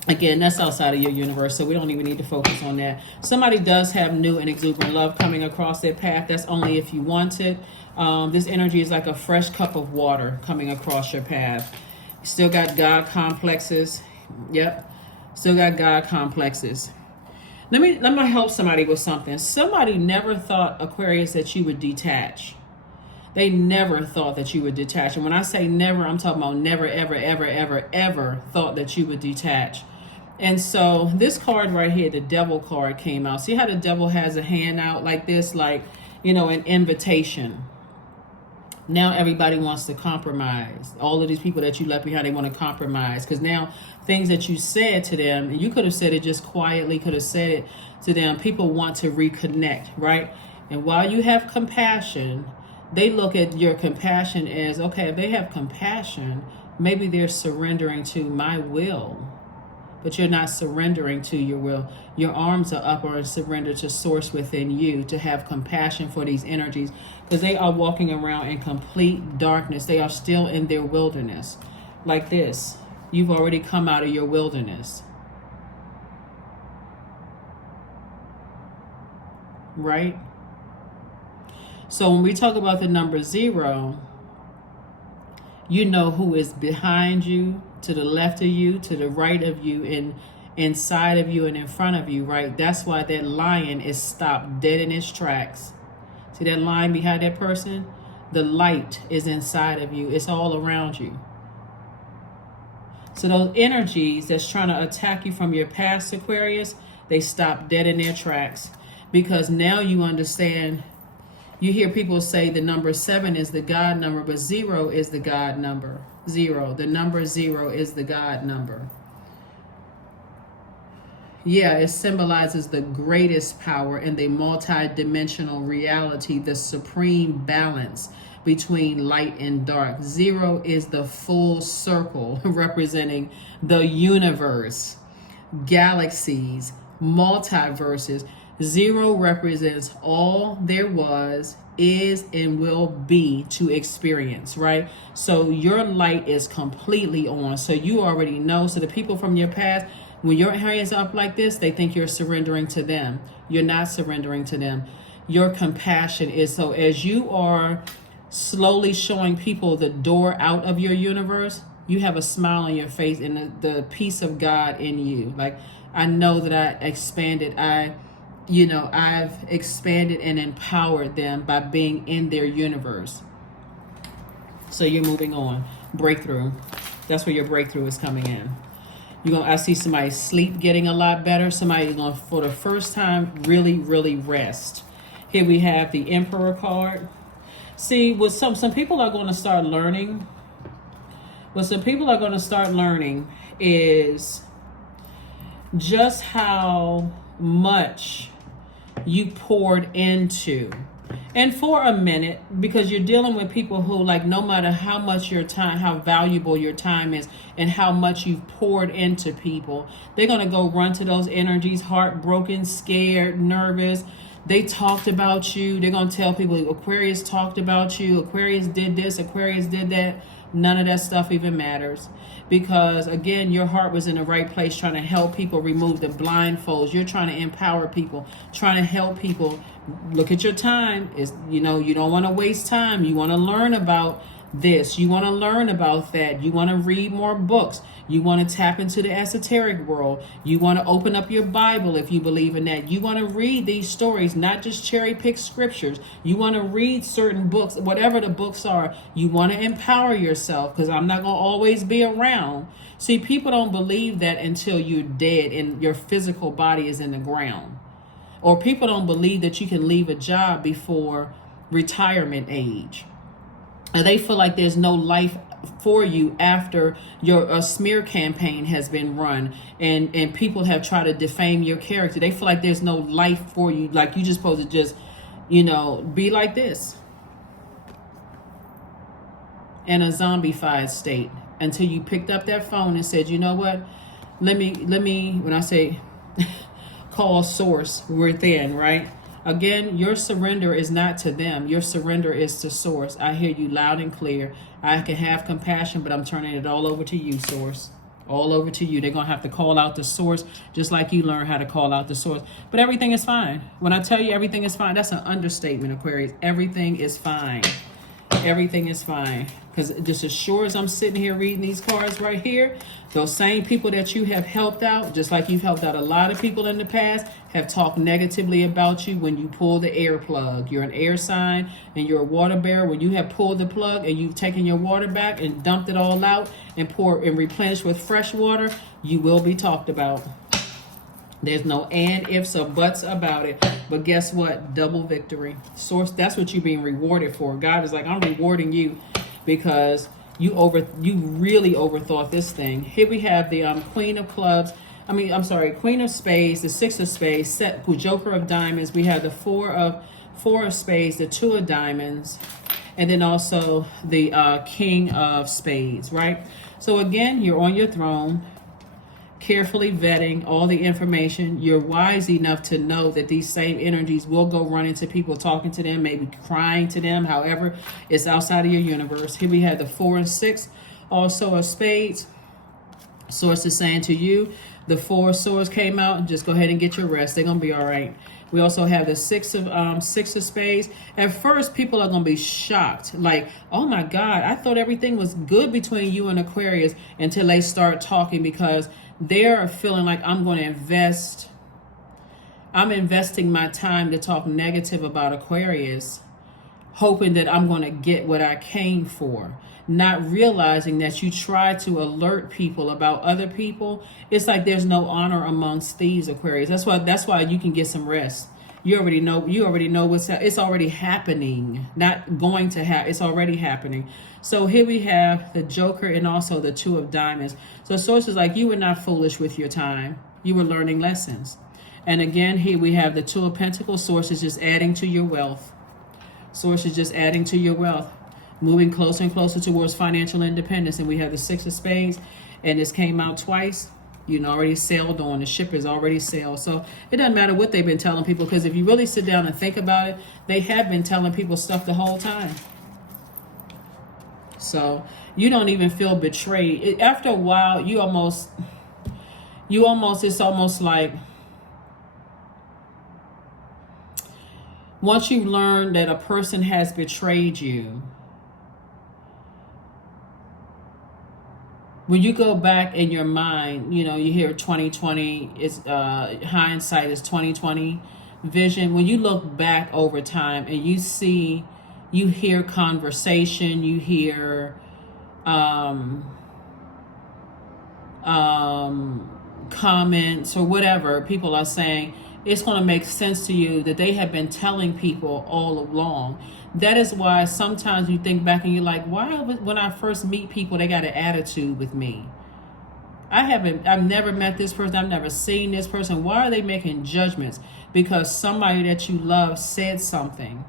again, that's outside of your universe, so we don't even need to focus on that. Somebody does have new and exuberant love coming across their path. That's only if you want it. This energy is like a fresh cup of water coming across your path. Still got God complexes. Yep. Still got God complexes. Let me help somebody with something. Somebody never thought, Aquarius, that you would detach. They never thought that you would detach. And when I say never, I'm talking about never, ever, ever, ever, ever thought that you would detach. And so this card right here, the Devil card, came out. See how the Devil has a hand out like this, like, an invitation. Now everybody wants to compromise. All of these people that you left behind, they want to compromise. Because now things that you said to them, and you could have said it just quietly, could have said it to them. People want to reconnect, right? And while you have compassion, they look at your compassion as, okay, if they have compassion, maybe they're surrendering to my will. But you're not surrendering to your will. Your arms are up or surrender to source within you, to have compassion for these energies, because they are walking around in complete darkness. They are still in their wilderness. Like this, you've already come out of your wilderness. Right? So when we talk about the number 0, you know who is behind you, to the left of you, to the right of you, and inside of you and in front of you, right? That's why that lion is stopped dead in its tracks. See that line behind that person? The light is inside of you. It's all around you. So those energies that's trying to attack you from your past, Aquarius, they stop dead in their tracks, because now you understand. You hear people say the number 7 is the God number, but 0 is the God number. 0. The number 0 is the God number. Yeah, it symbolizes the greatest power in the multi-dimensional reality, the supreme balance between light and dark. 0 is the full circle representing the universe, galaxies, multiverses. 0 represents all there was, is, and will be to experience, right? So your light is completely on. So you already know. So the people from your past, when your hands up like this, they think you're surrendering to them. You're not surrendering to them. Your compassion is, so as you are slowly showing people the door out of your universe, you have a smile on your face and the peace of God in you. Like, I know that I expanded. I've expanded and empowered them by being in their universe. So you're moving on. Breakthrough. That's where your breakthrough is coming in. I see somebody's sleep getting a lot better. Somebody's going to, for the first time, really, really rest. Here we have the Emperor card. See, what some people are going to start learning, is just how much you poured into. And for a minute, because you're dealing with people who, like, no matter how much your time, how valuable your time is and how much you've poured into people, they're going to go run to those energies, heartbroken, scared, nervous. They talked about you. They're going to tell people, Aquarius talked about you. Aquarius did this. Aquarius did that. None of that stuff even matters. Because, again, your heart was in the right place, trying to help people remove the blindfolds. You're trying to empower people, trying to help people. Look at your time. You don't want to waste time. You want to learn about this. You want to learn about that. You want to read more books. You want to tap into the esoteric world. You want to open up your Bible if you believe in that. You want to read these stories, not just cherry pick scriptures. You want to read certain books, whatever the books are. You want to empower yourself, because I'm not going to always be around. See, people don't believe that until you're dead and your physical body is in the ground. Or people don't believe that you can leave a job before retirement age. And they feel like there's no life for you after your smear campaign has been run and people have tried to defame your character. They feel like there's no life for you. Like, you just supposed to just, be like this in a zombified state until you picked up that phone and said, you know what? Let me, when I say call source within, right? Again, your surrender is not to them. Your surrender is to source. I hear you loud and clear. I can have compassion, but I'm turning it all over to you, source. All over to you. They're going to have to call out the source, just like you learn how to call out the source. But everything is fine. When I tell you everything is fine, that's an understatement, Aquarius. Everything is fine. Everything is fine. Because just as sure as I'm sitting here reading these cards right here, those same people that you have helped out, just like you've helped out a lot of people in the past, have talked negatively about you when you pull the air plug. You're an air sign and you're a water bearer. When you have pulled the plug and you've taken your water back and dumped it all out and poured and replenished with fresh water, you will be talked about. There's no and, ifs, or buts about it. But guess what? Double victory. Source, that's what you're being rewarded for. God is like, I'm rewarding you because you really overthought this thing. Here we have the Queen of Clubs. I'm sorry, Queen of Spades, the Six of Spades, set with Joker of Diamonds. We have the Four of Spades, the Two of Diamonds, and then also the King of Spades, right? So again, you're on your throne, carefully vetting all the information. You're wise enough to know that these same energies will go run into people, talking to them, maybe crying to them. However, it's outside of your universe. Here we have the 4 and 6, also of Spades. Source is saying to you, the 4 of Swords came out. Just go ahead and get your rest. They're gonna be all right. We also have the Six of Spades. At first, people are gonna be shocked, like, oh my God, I thought everything was good between you and Aquarius, until they start talking, because they're feeling like I'm investing my time to talk negative about Aquarius, hoping that I'm going to get what I came for, not realizing that you try to alert people about other people. It's like there's no honor amongst thieves, Aquarius. That's why you can get some rest. You already know it's already happening, not going to happen. It's already happening. So here we have the Joker and also the Two of Diamonds. So sources like, you were not foolish with your time. You were learning lessons. And again, here we have the Two of Pentacles. Sources just adding to your wealth. Sources just adding to your wealth. Moving closer and closer towards financial independence. And we have the Six of Spades. And this came out twice. You know, already sailed on. The ship is already sailed. So it doesn't matter what they've been telling people, because if you really sit down and think about it, they have been telling people stuff the whole time. So you don't even feel betrayed. After a while, it's almost like, once you learn that a person has betrayed you, when you go back in your mind, you know, you hear 2020 is hindsight is 2020 vision. When you look back over time and you hear conversation, you hear comments or whatever people are saying, it's going to make sense to you that they have been telling people all along. That is why sometimes you think back and you're like, why when I first meet people, they got an attitude with me? I've never met this person. I've never seen this person. Why are they making judgments? Because somebody that you love said something.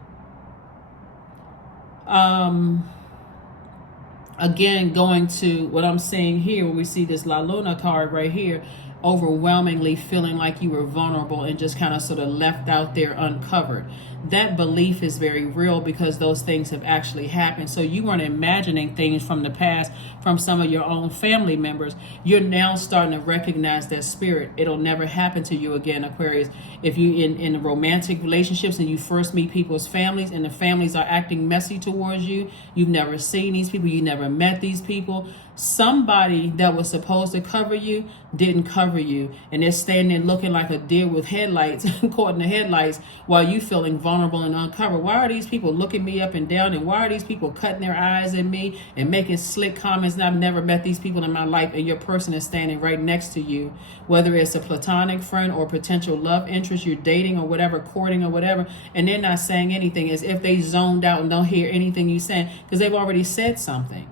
Again, going to what I'm seeing here, when we see this La Luna card right here, overwhelmingly feeling like you were vulnerable and just kind of sort of left out there uncovered. That belief is very real, because those things have actually happened. So you weren't imagining things from the past from some of your own family members. You're now starting to recognize that spirit. It'll never happen to you again, Aquarius. If you in romantic relationships and you first meet people's families and the families are acting messy towards you, you've never seen these people, you never met these people. Somebody that was supposed to cover you didn't cover you, and they're standing there looking like a deer with headlights, caught in the headlights, while you feeling vulnerable and uncovered. Why are these people looking me up and down, and why are these people cutting their eyes at me and making slick comments? And I've never met these people in my life, and your person is standing right next to you, whether it's a platonic friend or potential love interest you're dating or whatever, courting or whatever, and they're not saying anything, as if they zoned out and don't hear anything you're saying, because they've already said something.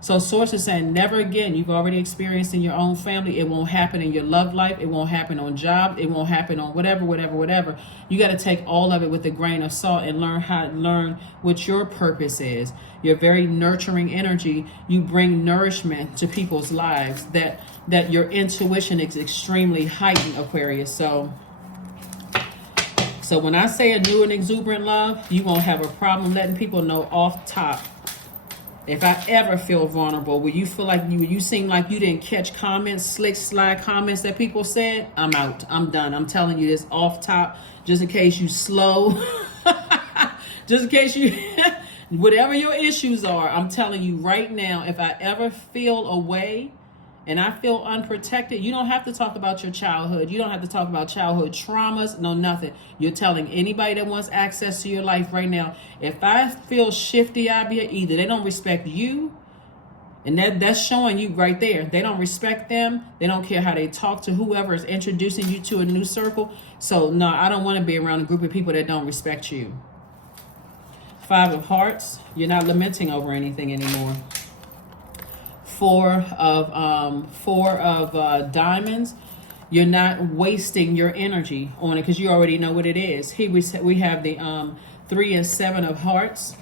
So source is saying, never again. You've already experienced in your own family. It won't happen in your love life. It won't happen on job. It won't happen on whatever. You got to take all of it with a grain of salt and learn what your purpose is. You're very nurturing energy. You bring nourishment to people's lives. That your intuition is extremely heightened, Aquarius. So when I say a new and exuberant love, you won't have a problem letting people know off top. If I ever feel vulnerable, where you feel like you seem like you didn't catch comments, slick slide comments that people said, I'm out. I'm done. I'm telling you this off top, just in case you slow, just in case you, whatever your issues are, I'm telling you right now, if I ever feel away and I feel unprotected, you don't have to talk about your childhood. You don't have to talk about childhood traumas, no nothing. You're telling anybody that wants access to your life right now, if I feel shifty out here, either they don't respect you, and that's showing you right there. They don't respect them. They don't care how they talk to whoever is introducing you to a new circle. So no, I don't want to be around a group of people that don't respect you. 5 of Hearts, you're not lamenting over anything anymore. 4 of Diamonds, You're not wasting your energy on it because you already know what it is. Here we have the 3 and 7 of hearts.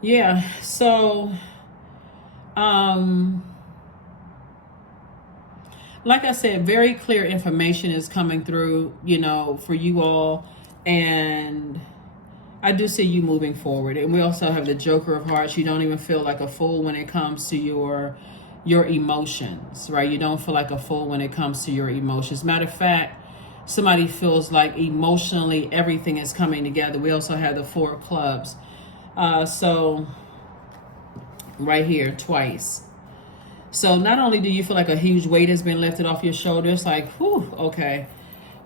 Yeah, so like I said, very clear information is coming through, for you all. And I do see you moving forward. And we also have the Joker of Hearts. You don't even feel like a fool when it comes to your emotions, right? You don't feel like a fool when it comes to your emotions. Matter of fact, somebody feels like emotionally everything is coming together. We also have the 4 of clubs. So right here, twice. So not only do you feel like a huge weight has been lifted off your shoulders, like, whew, okay,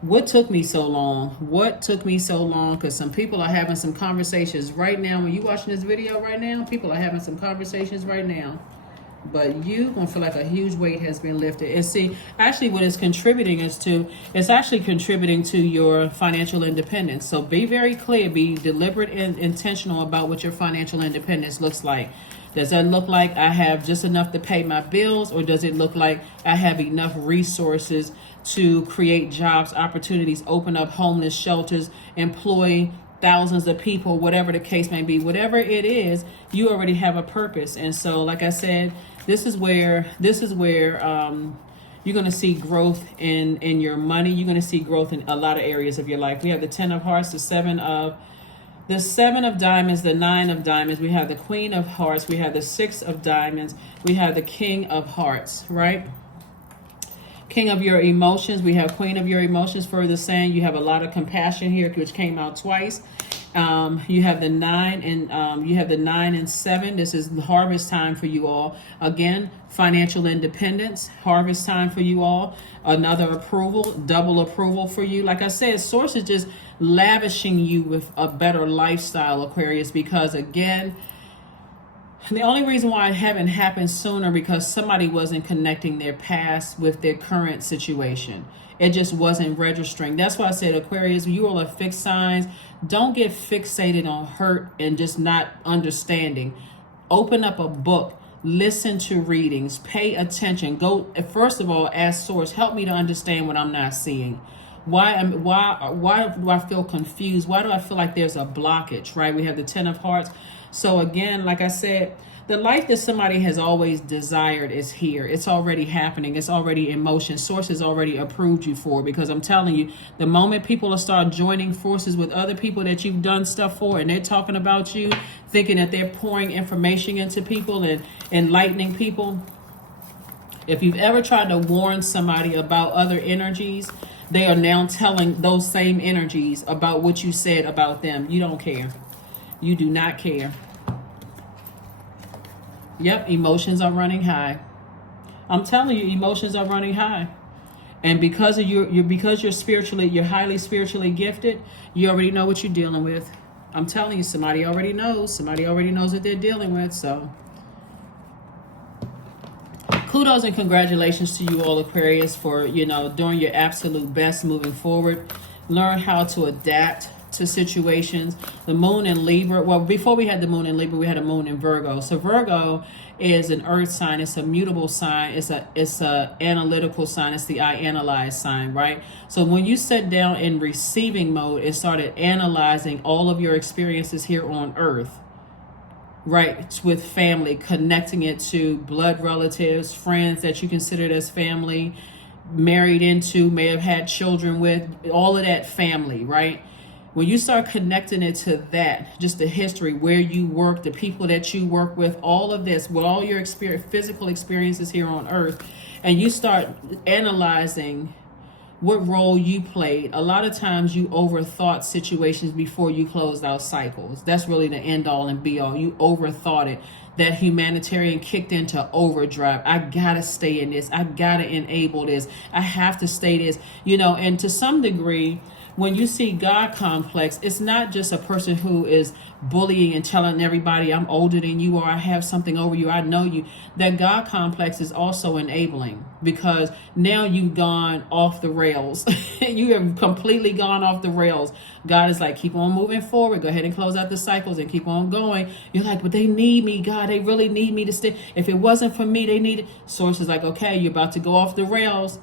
what took me so long? What took me so long? Because some people are having some conversations right now. When you're watching this video right now, people are having some conversations right now. But you gonna feel like a huge weight has been lifted. And see, actually what it's contributing it's actually contributing to your financial independence. So be very clear, be deliberate and intentional about what your financial independence looks like. Does that look like I have just enough to pay my bills, or does it look like I have enough resources to create jobs, opportunities, open up homeless shelters, employ thousands of people, whatever the case may be? Whatever it is, you already have a purpose. And so, like I said, this is where you're going to see growth in your money. You're going to see growth in a lot of areas of your life. We have the 10 of hearts, the 7 of diamonds, the 9 of diamonds. We have the Queen of hearts. We have the 6 of diamonds. We have the King of hearts, right? King of your emotions. We have Queen of your emotions, further saying you have a lot of compassion here, which came out twice. You have the 9 and 7. This is harvest time for you all. Again, financial independence, harvest time for you all. Another approval, double approval for you. Like I said, Source is just lavishing you with a better lifestyle, Aquarius, because again, the only reason why it haven't happened sooner because somebody wasn't connecting their past with their current situation. It just wasn't registering. That's why I said, Aquarius, you all are fixed signs. Don't get fixated on hurt and just not understanding. Open up a book. Listen to readings. Pay attention. Go, first of all, ask Source, help me to understand what I'm not seeing. Why do I feel confused? Why do I feel like there's a blockage, right? We have the 10 of hearts. So again, like I said, the life that somebody has always desired is here. It's already happening. It's already in motion. Source has already approved you for, because I'm telling you, the moment people will start joining forces with other people that you've done stuff for, and they're talking about you, thinking that they're pouring information into people and enlightening people. If you've ever tried to warn somebody about other energies, they are now telling those same energies about what you said about them. You don't care. You do not care. Yep, emotions are running high. I'm telling you, emotions are running high. And because of you're highly spiritually gifted, you already know what you're dealing with. I'm telling you, somebody already knows. Somebody already knows what they're dealing with. So kudos and congratulations to you all, Aquarius, for, doing your absolute best moving forward. Learn how to adapt to situations. The moon in Libra. Well, before we had the moon in Libra, we had a moon in Virgo. So Virgo is an earth sign. It's a mutable sign. It's a analytical sign. It's the I analyze sign, right? So when you sit down in receiving mode, it started analyzing all of your experiences here on earth, right? With family, connecting it to blood relatives, friends that you considered as family, married into, may have had children with, all of that family, right? When you start connecting it to that, just the history, where you work, the people that you work with, all of this, with all your physical experiences here on earth, and you start analyzing what role you played. A lot of times you overthought situations before you closed out cycles. That's really the end all and be all. You overthought it. That humanitarian kicked into overdrive. I gotta stay in this. I gotta enable this. I have to stay this. And to some degree, when you see God complex, it's not just a person who is bullying and telling everybody I'm older than you or I have something over you, I know you. That God complex is also enabling, because now you've gone off the rails. You have completely gone off the rails. God is like, keep on moving forward. Go ahead and close out the cycles and keep on going. You're like, but they need me, God. They really need me to stay. If it wasn't for me, they needed. Source is like, okay, you're about to go off the rails.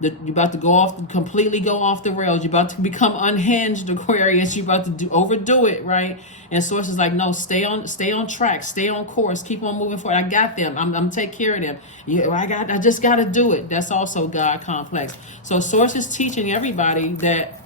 You're about to go off, completely go off the rails. You're about to become unhinged, Aquarius. You're about to overdo it, right? And source is like, no, stay on track, stay on course, keep on moving forward. I got them. I'm take care of them. Yeah, I just got to do it. That's also God complex. So source is teaching everybody that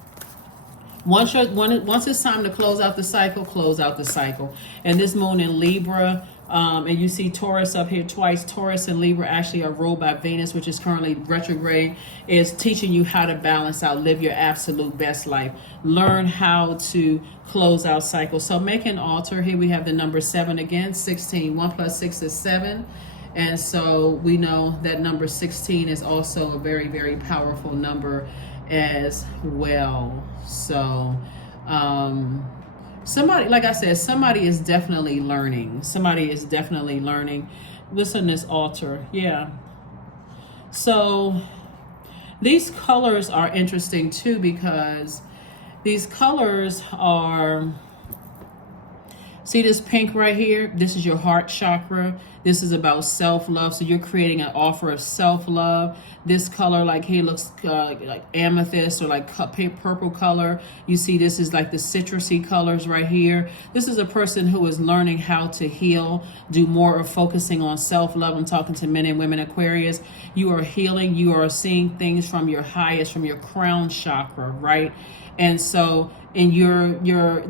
once it's time to close out the cycle, close out the cycle. And this moon in Libra. And you see Taurus up here twice. Taurus and Libra actually are ruled by Venus, which is currently retrograde, is teaching you how to balance out, live your absolute best life. Learn how to close out cycles. So make an altar. Here we have the number 7 again, 16. 1 plus 6 is 7. And so we know that number 16 is also a very, very powerful number as well. So, somebody, like I said, somebody is definitely learning. Somebody is definitely learning. Listen, this altar. Yeah. So these colors are interesting too, because these colors are, see this pink right here? This is your heart chakra. This is about self-love. So you're creating an offer of self-love. This color, like here, looks like amethyst or like purple color. You see, this is like the citrusy colors right here. This is a person who is learning how to heal, do more of focusing on self-love. I'm talking to men and women Aquarius. You are healing. You are seeing things from your highest, from your crown chakra, right? And so in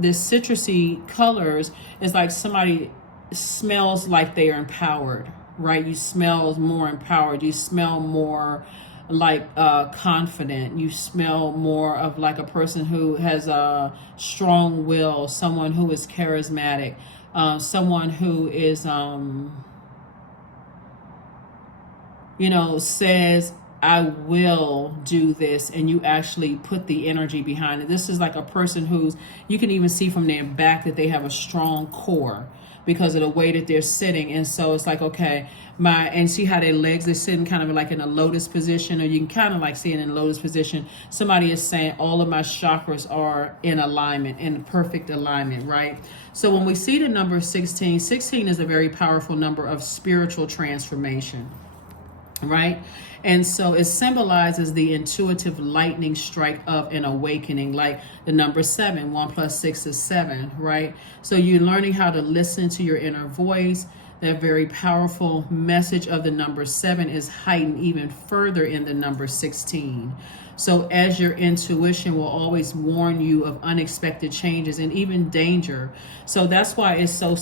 this citrusy colors, it's like somebody smells like they are empowered, right? You smell more empowered. You smell more like confident. You smell more of like a person who has a strong will, someone who is charismatic, someone who is says, I will do this, and you actually put the energy behind it. This is like a person who's, you can even see from their back that they have a strong core because of the way that they're sitting. And so it's like, okay, and see how their legs are sitting kind of like in a lotus position, or you can kind of like see it in a lotus position. Somebody is saying all of my chakras are in alignment, in perfect alignment, right? So when we see the number 16, 16 is a very powerful number of spiritual transformation, right? And so it symbolizes the intuitive lightning strike of an awakening, like the number 7. 1 plus 6 is 7, right? So you're learning how to listen to your inner voice. That very powerful message of the number 7 is heightened even further in the number 16. So as your intuition will always warn you of unexpected changes and even danger. So that's why it's so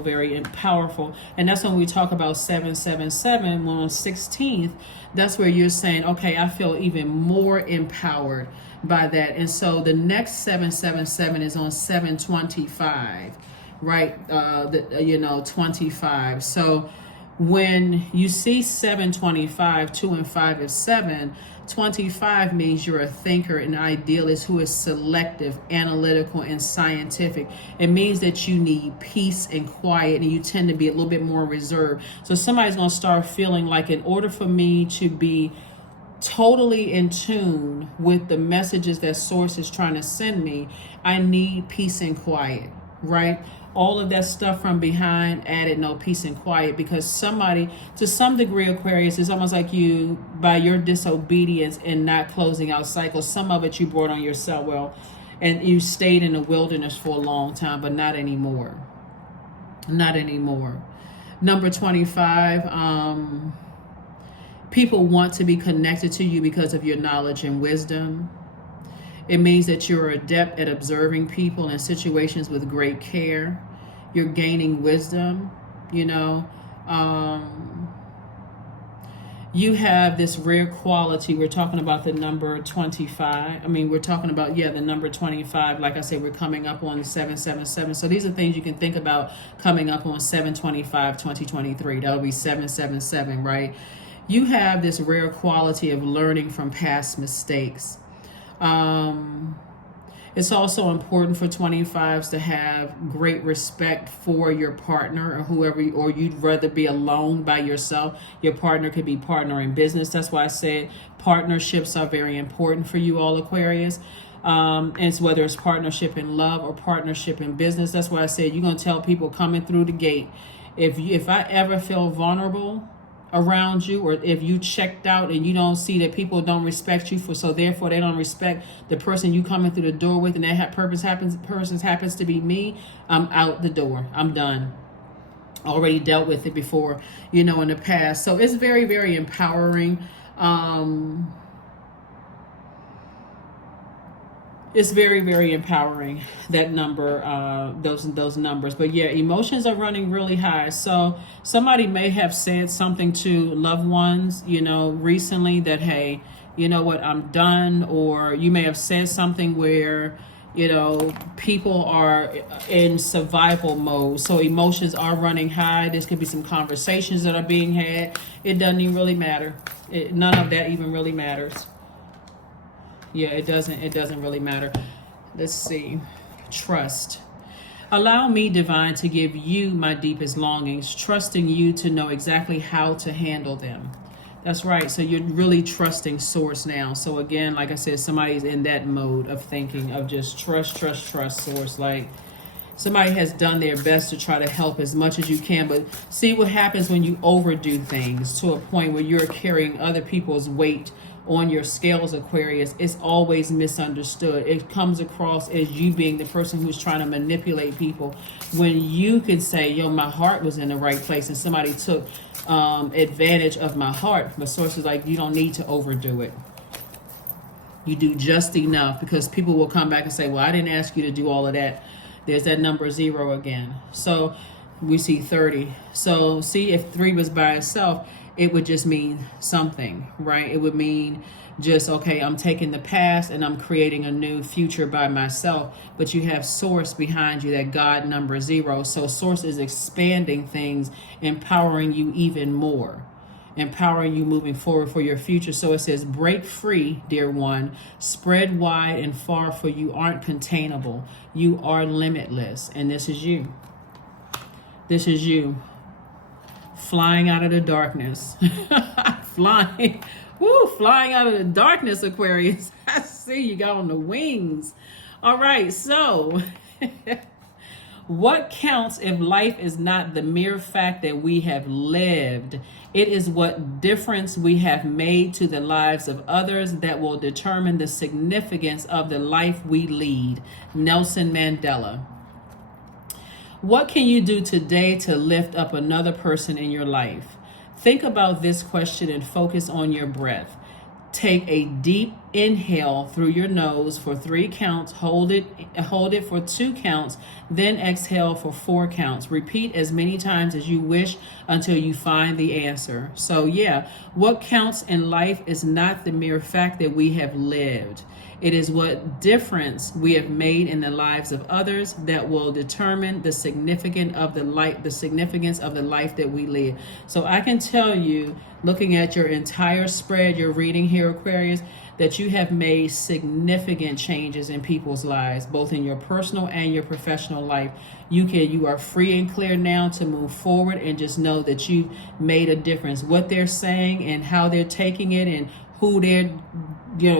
very powerful. And that's when we talk about 777, when on 16th, that's where you're saying, okay, I feel even more empowered by that. And so the next 777 is on 725, right? 25. So when you see 725, 2 and 5 is 7, 25 means you're a thinker, an idealist who is selective, analytical, and scientific. It means that you need peace and quiet, and you tend to be a little bit more reserved. So somebody's going to start feeling like, in order for me to be totally in tune with the messages that Source is trying to send me, I need peace and quiet, right? All of that stuff from behind, added no peace and quiet, because somebody, to some degree, Aquarius, is almost like you, by your disobedience and not closing out cycles, some of it you brought on yourself, and you stayed in the wilderness for a long time, but not anymore. Not anymore. Number 25, people want to be connected to you because of your knowledge and wisdom. It means that you're adept at observing people and situations with great care. You're gaining wisdom, you have this rare quality. We're talking about the number 25. We're talking about, the number 25. Like I said, we're coming up on 777. So these are things you can think about coming up on 7/25/2023. That'll be 777, right? You have this rare quality of learning from past mistakes. It's also important for 25s to have great respect for your partner or whoever, or you'd rather be alone by yourself. Your partner could be partner in business. That's why I said partnerships are very important for you all, Aquarius. And so whether it's partnership in love or partnership in business, that's why I said you're going to tell people coming through the gate, if I ever feel vulnerable around you, or if you checked out and you don't see that people don't respect you, so therefore they don't respect the person you coming through the door with, and that person happens to be me, I'm out the door. I'm done. Already dealt with it before, in the past. So it's very, very empowering. It's very, very empowering, that number, those numbers. But yeah, emotions are running really high. So somebody may have said something to loved ones, recently that, hey, you know what, I'm done. Or you may have said something where, people are in survival mode. So emotions are running high. There could be some conversations that are being had. It doesn't even really matter. None of that even really matters. Yeah, it doesn't really matter. Let's see. Trust. Allow me, divine, to give you my deepest longings, trusting you to know exactly how to handle them. That's right. So you're really trusting source now. So again, like I said, somebody's in that mode of thinking of just trust source. Like somebody has done their best to try to help as much as you can, but see what happens when you overdo things to a point where you're carrying other people's weight on your scales, Aquarius. It's always misunderstood. It comes across as you being the person who's trying to manipulate people, when you can say, yo, my heart was in the right place and somebody took advantage of my heart. But sources like, you don't need to overdo it. You do just enough, because people will come back and say, well, I didn't ask you to do all of that. There's that number 0 again. So we see 30. So see, if 3 was by itself, it would just mean something, right? It would mean just, okay, I'm taking the past and I'm creating a new future by myself. But you have source behind you, that God number 0. So source is expanding things, empowering you even more, empowering you moving forward for your future. So it says, break free, dear one, spread wide and far, for you aren't containable. You are limitless. And this is you. This is you. Flying out of the darkness. flying out of the darkness, Aquarius. I see you got on the wings. All right, so what counts if life is not the mere fact that we have lived? It is what difference we have made to the lives of others that will determine the significance of the life we lead. Nelson Mandela. What can you do today to lift up another person in your life? Think about this question and focus on your breath. Take a deep inhale through your nose for 3 counts. Hold it for 2 counts. Then exhale for 4 counts. Repeat as many times as you wish until you find the answer. So yeah, what counts in life is not the mere fact that we have lived. It is what difference we have made in the lives of others that will determine the significance of the life that we live. So I can tell you, looking at your entire spread, you're reading here, Aquarius, that you have made significant changes in people's lives, both in your personal and your professional life. You are free and clear now to move forward and just know that you made a difference. What they're saying and how they're taking it and who they're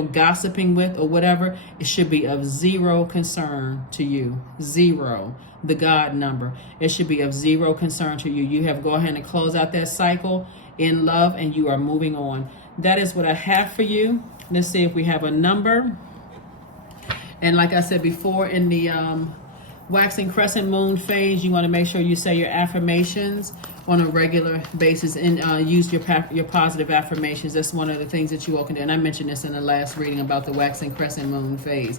gossiping with or whatever, it should be of 0 concern to you. 0, the God number. It should be of 0 concern to you. You have go ahead and close out that cycle in love, and you are moving on. That is what I have for you. Let's see if we have a number. And like I said before, in the waxing crescent moon phase, you want to make sure you say your affirmations on a regular basis and use your positive affirmations. That's one of the things that you all can do. And I mentioned this in the last reading about the waxing crescent moon phase.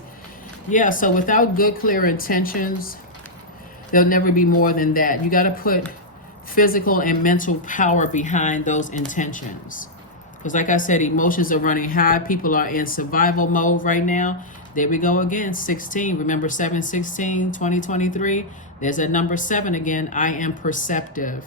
Yeah, so without good, clear intentions, there'll never be more than that. You got to put physical and mental power behind those intentions. Because like I said, emotions are running high. People are in survival mode right now. There we go again, 16. Remember 7/16, 2023? There's that number 7 again. I am perceptive.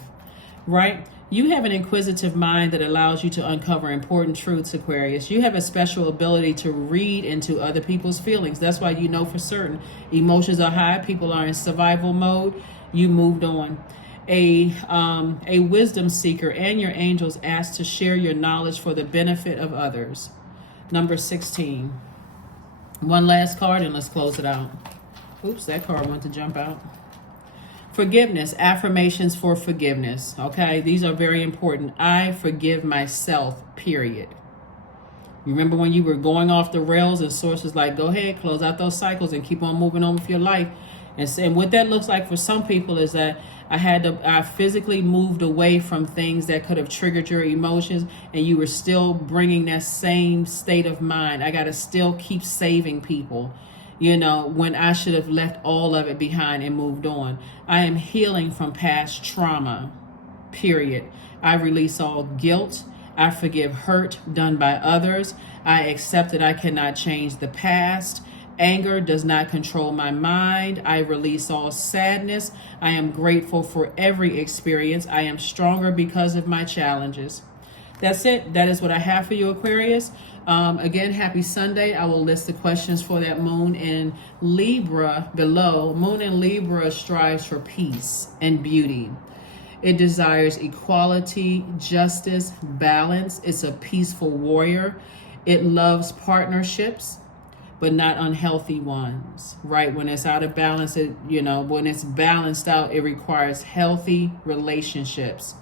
right? You have an inquisitive mind that allows you to uncover important truths, Aquarius. You have a special ability to read into other people's feelings. That's why you know for certain emotions are high, people are in survival mode. You moved on. A wisdom seeker and your angels ask to share your knowledge for the benefit of others. Number 16. One last card and let's close it out. Oops, that card went to jump out. Forgiveness, affirmations for forgiveness. Okay, these are very important. I forgive myself, period. Remember when you were going off the rails and sources like, go ahead, close out those cycles and keep on moving on with your life. And what that looks like for some people is that I physically moved away from things that could have triggered your emotions, and you were still bringing that same state of mind. I got to still keep saving people, you know, when I should have left all of it behind and moved on. I am healing from past trauma, period. I release all guilt. I forgive hurt done by others. I accept that I cannot change the past. Anger does not control my mind. I release all sadness. I am grateful for every experience. I am stronger because of my challenges. That's it. That is what I have for you, Aquarius. Again, happy Sunday. I will list the questions for that moon in Libra below. Moon in Libra strives for peace and beauty. It desires equality, justice, balance. It's a peaceful warrior. It loves partnerships, but not unhealthy ones, right? When it's out of balance, when it's balanced out, it requires healthy relationships,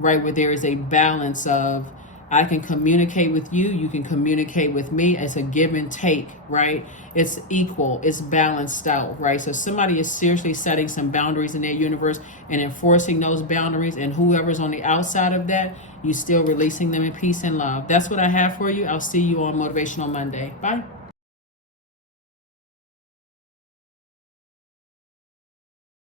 right? Where there is a balance of, I can communicate with you, you can communicate with me. It's a give and take, right? It's equal, it's balanced out, right? So somebody is seriously setting some boundaries in their universe and enforcing those boundaries, and whoever's on the outside of that, you still releasing them in peace and love. That's what I have for you. I'll see you on Motivational Monday. Bye.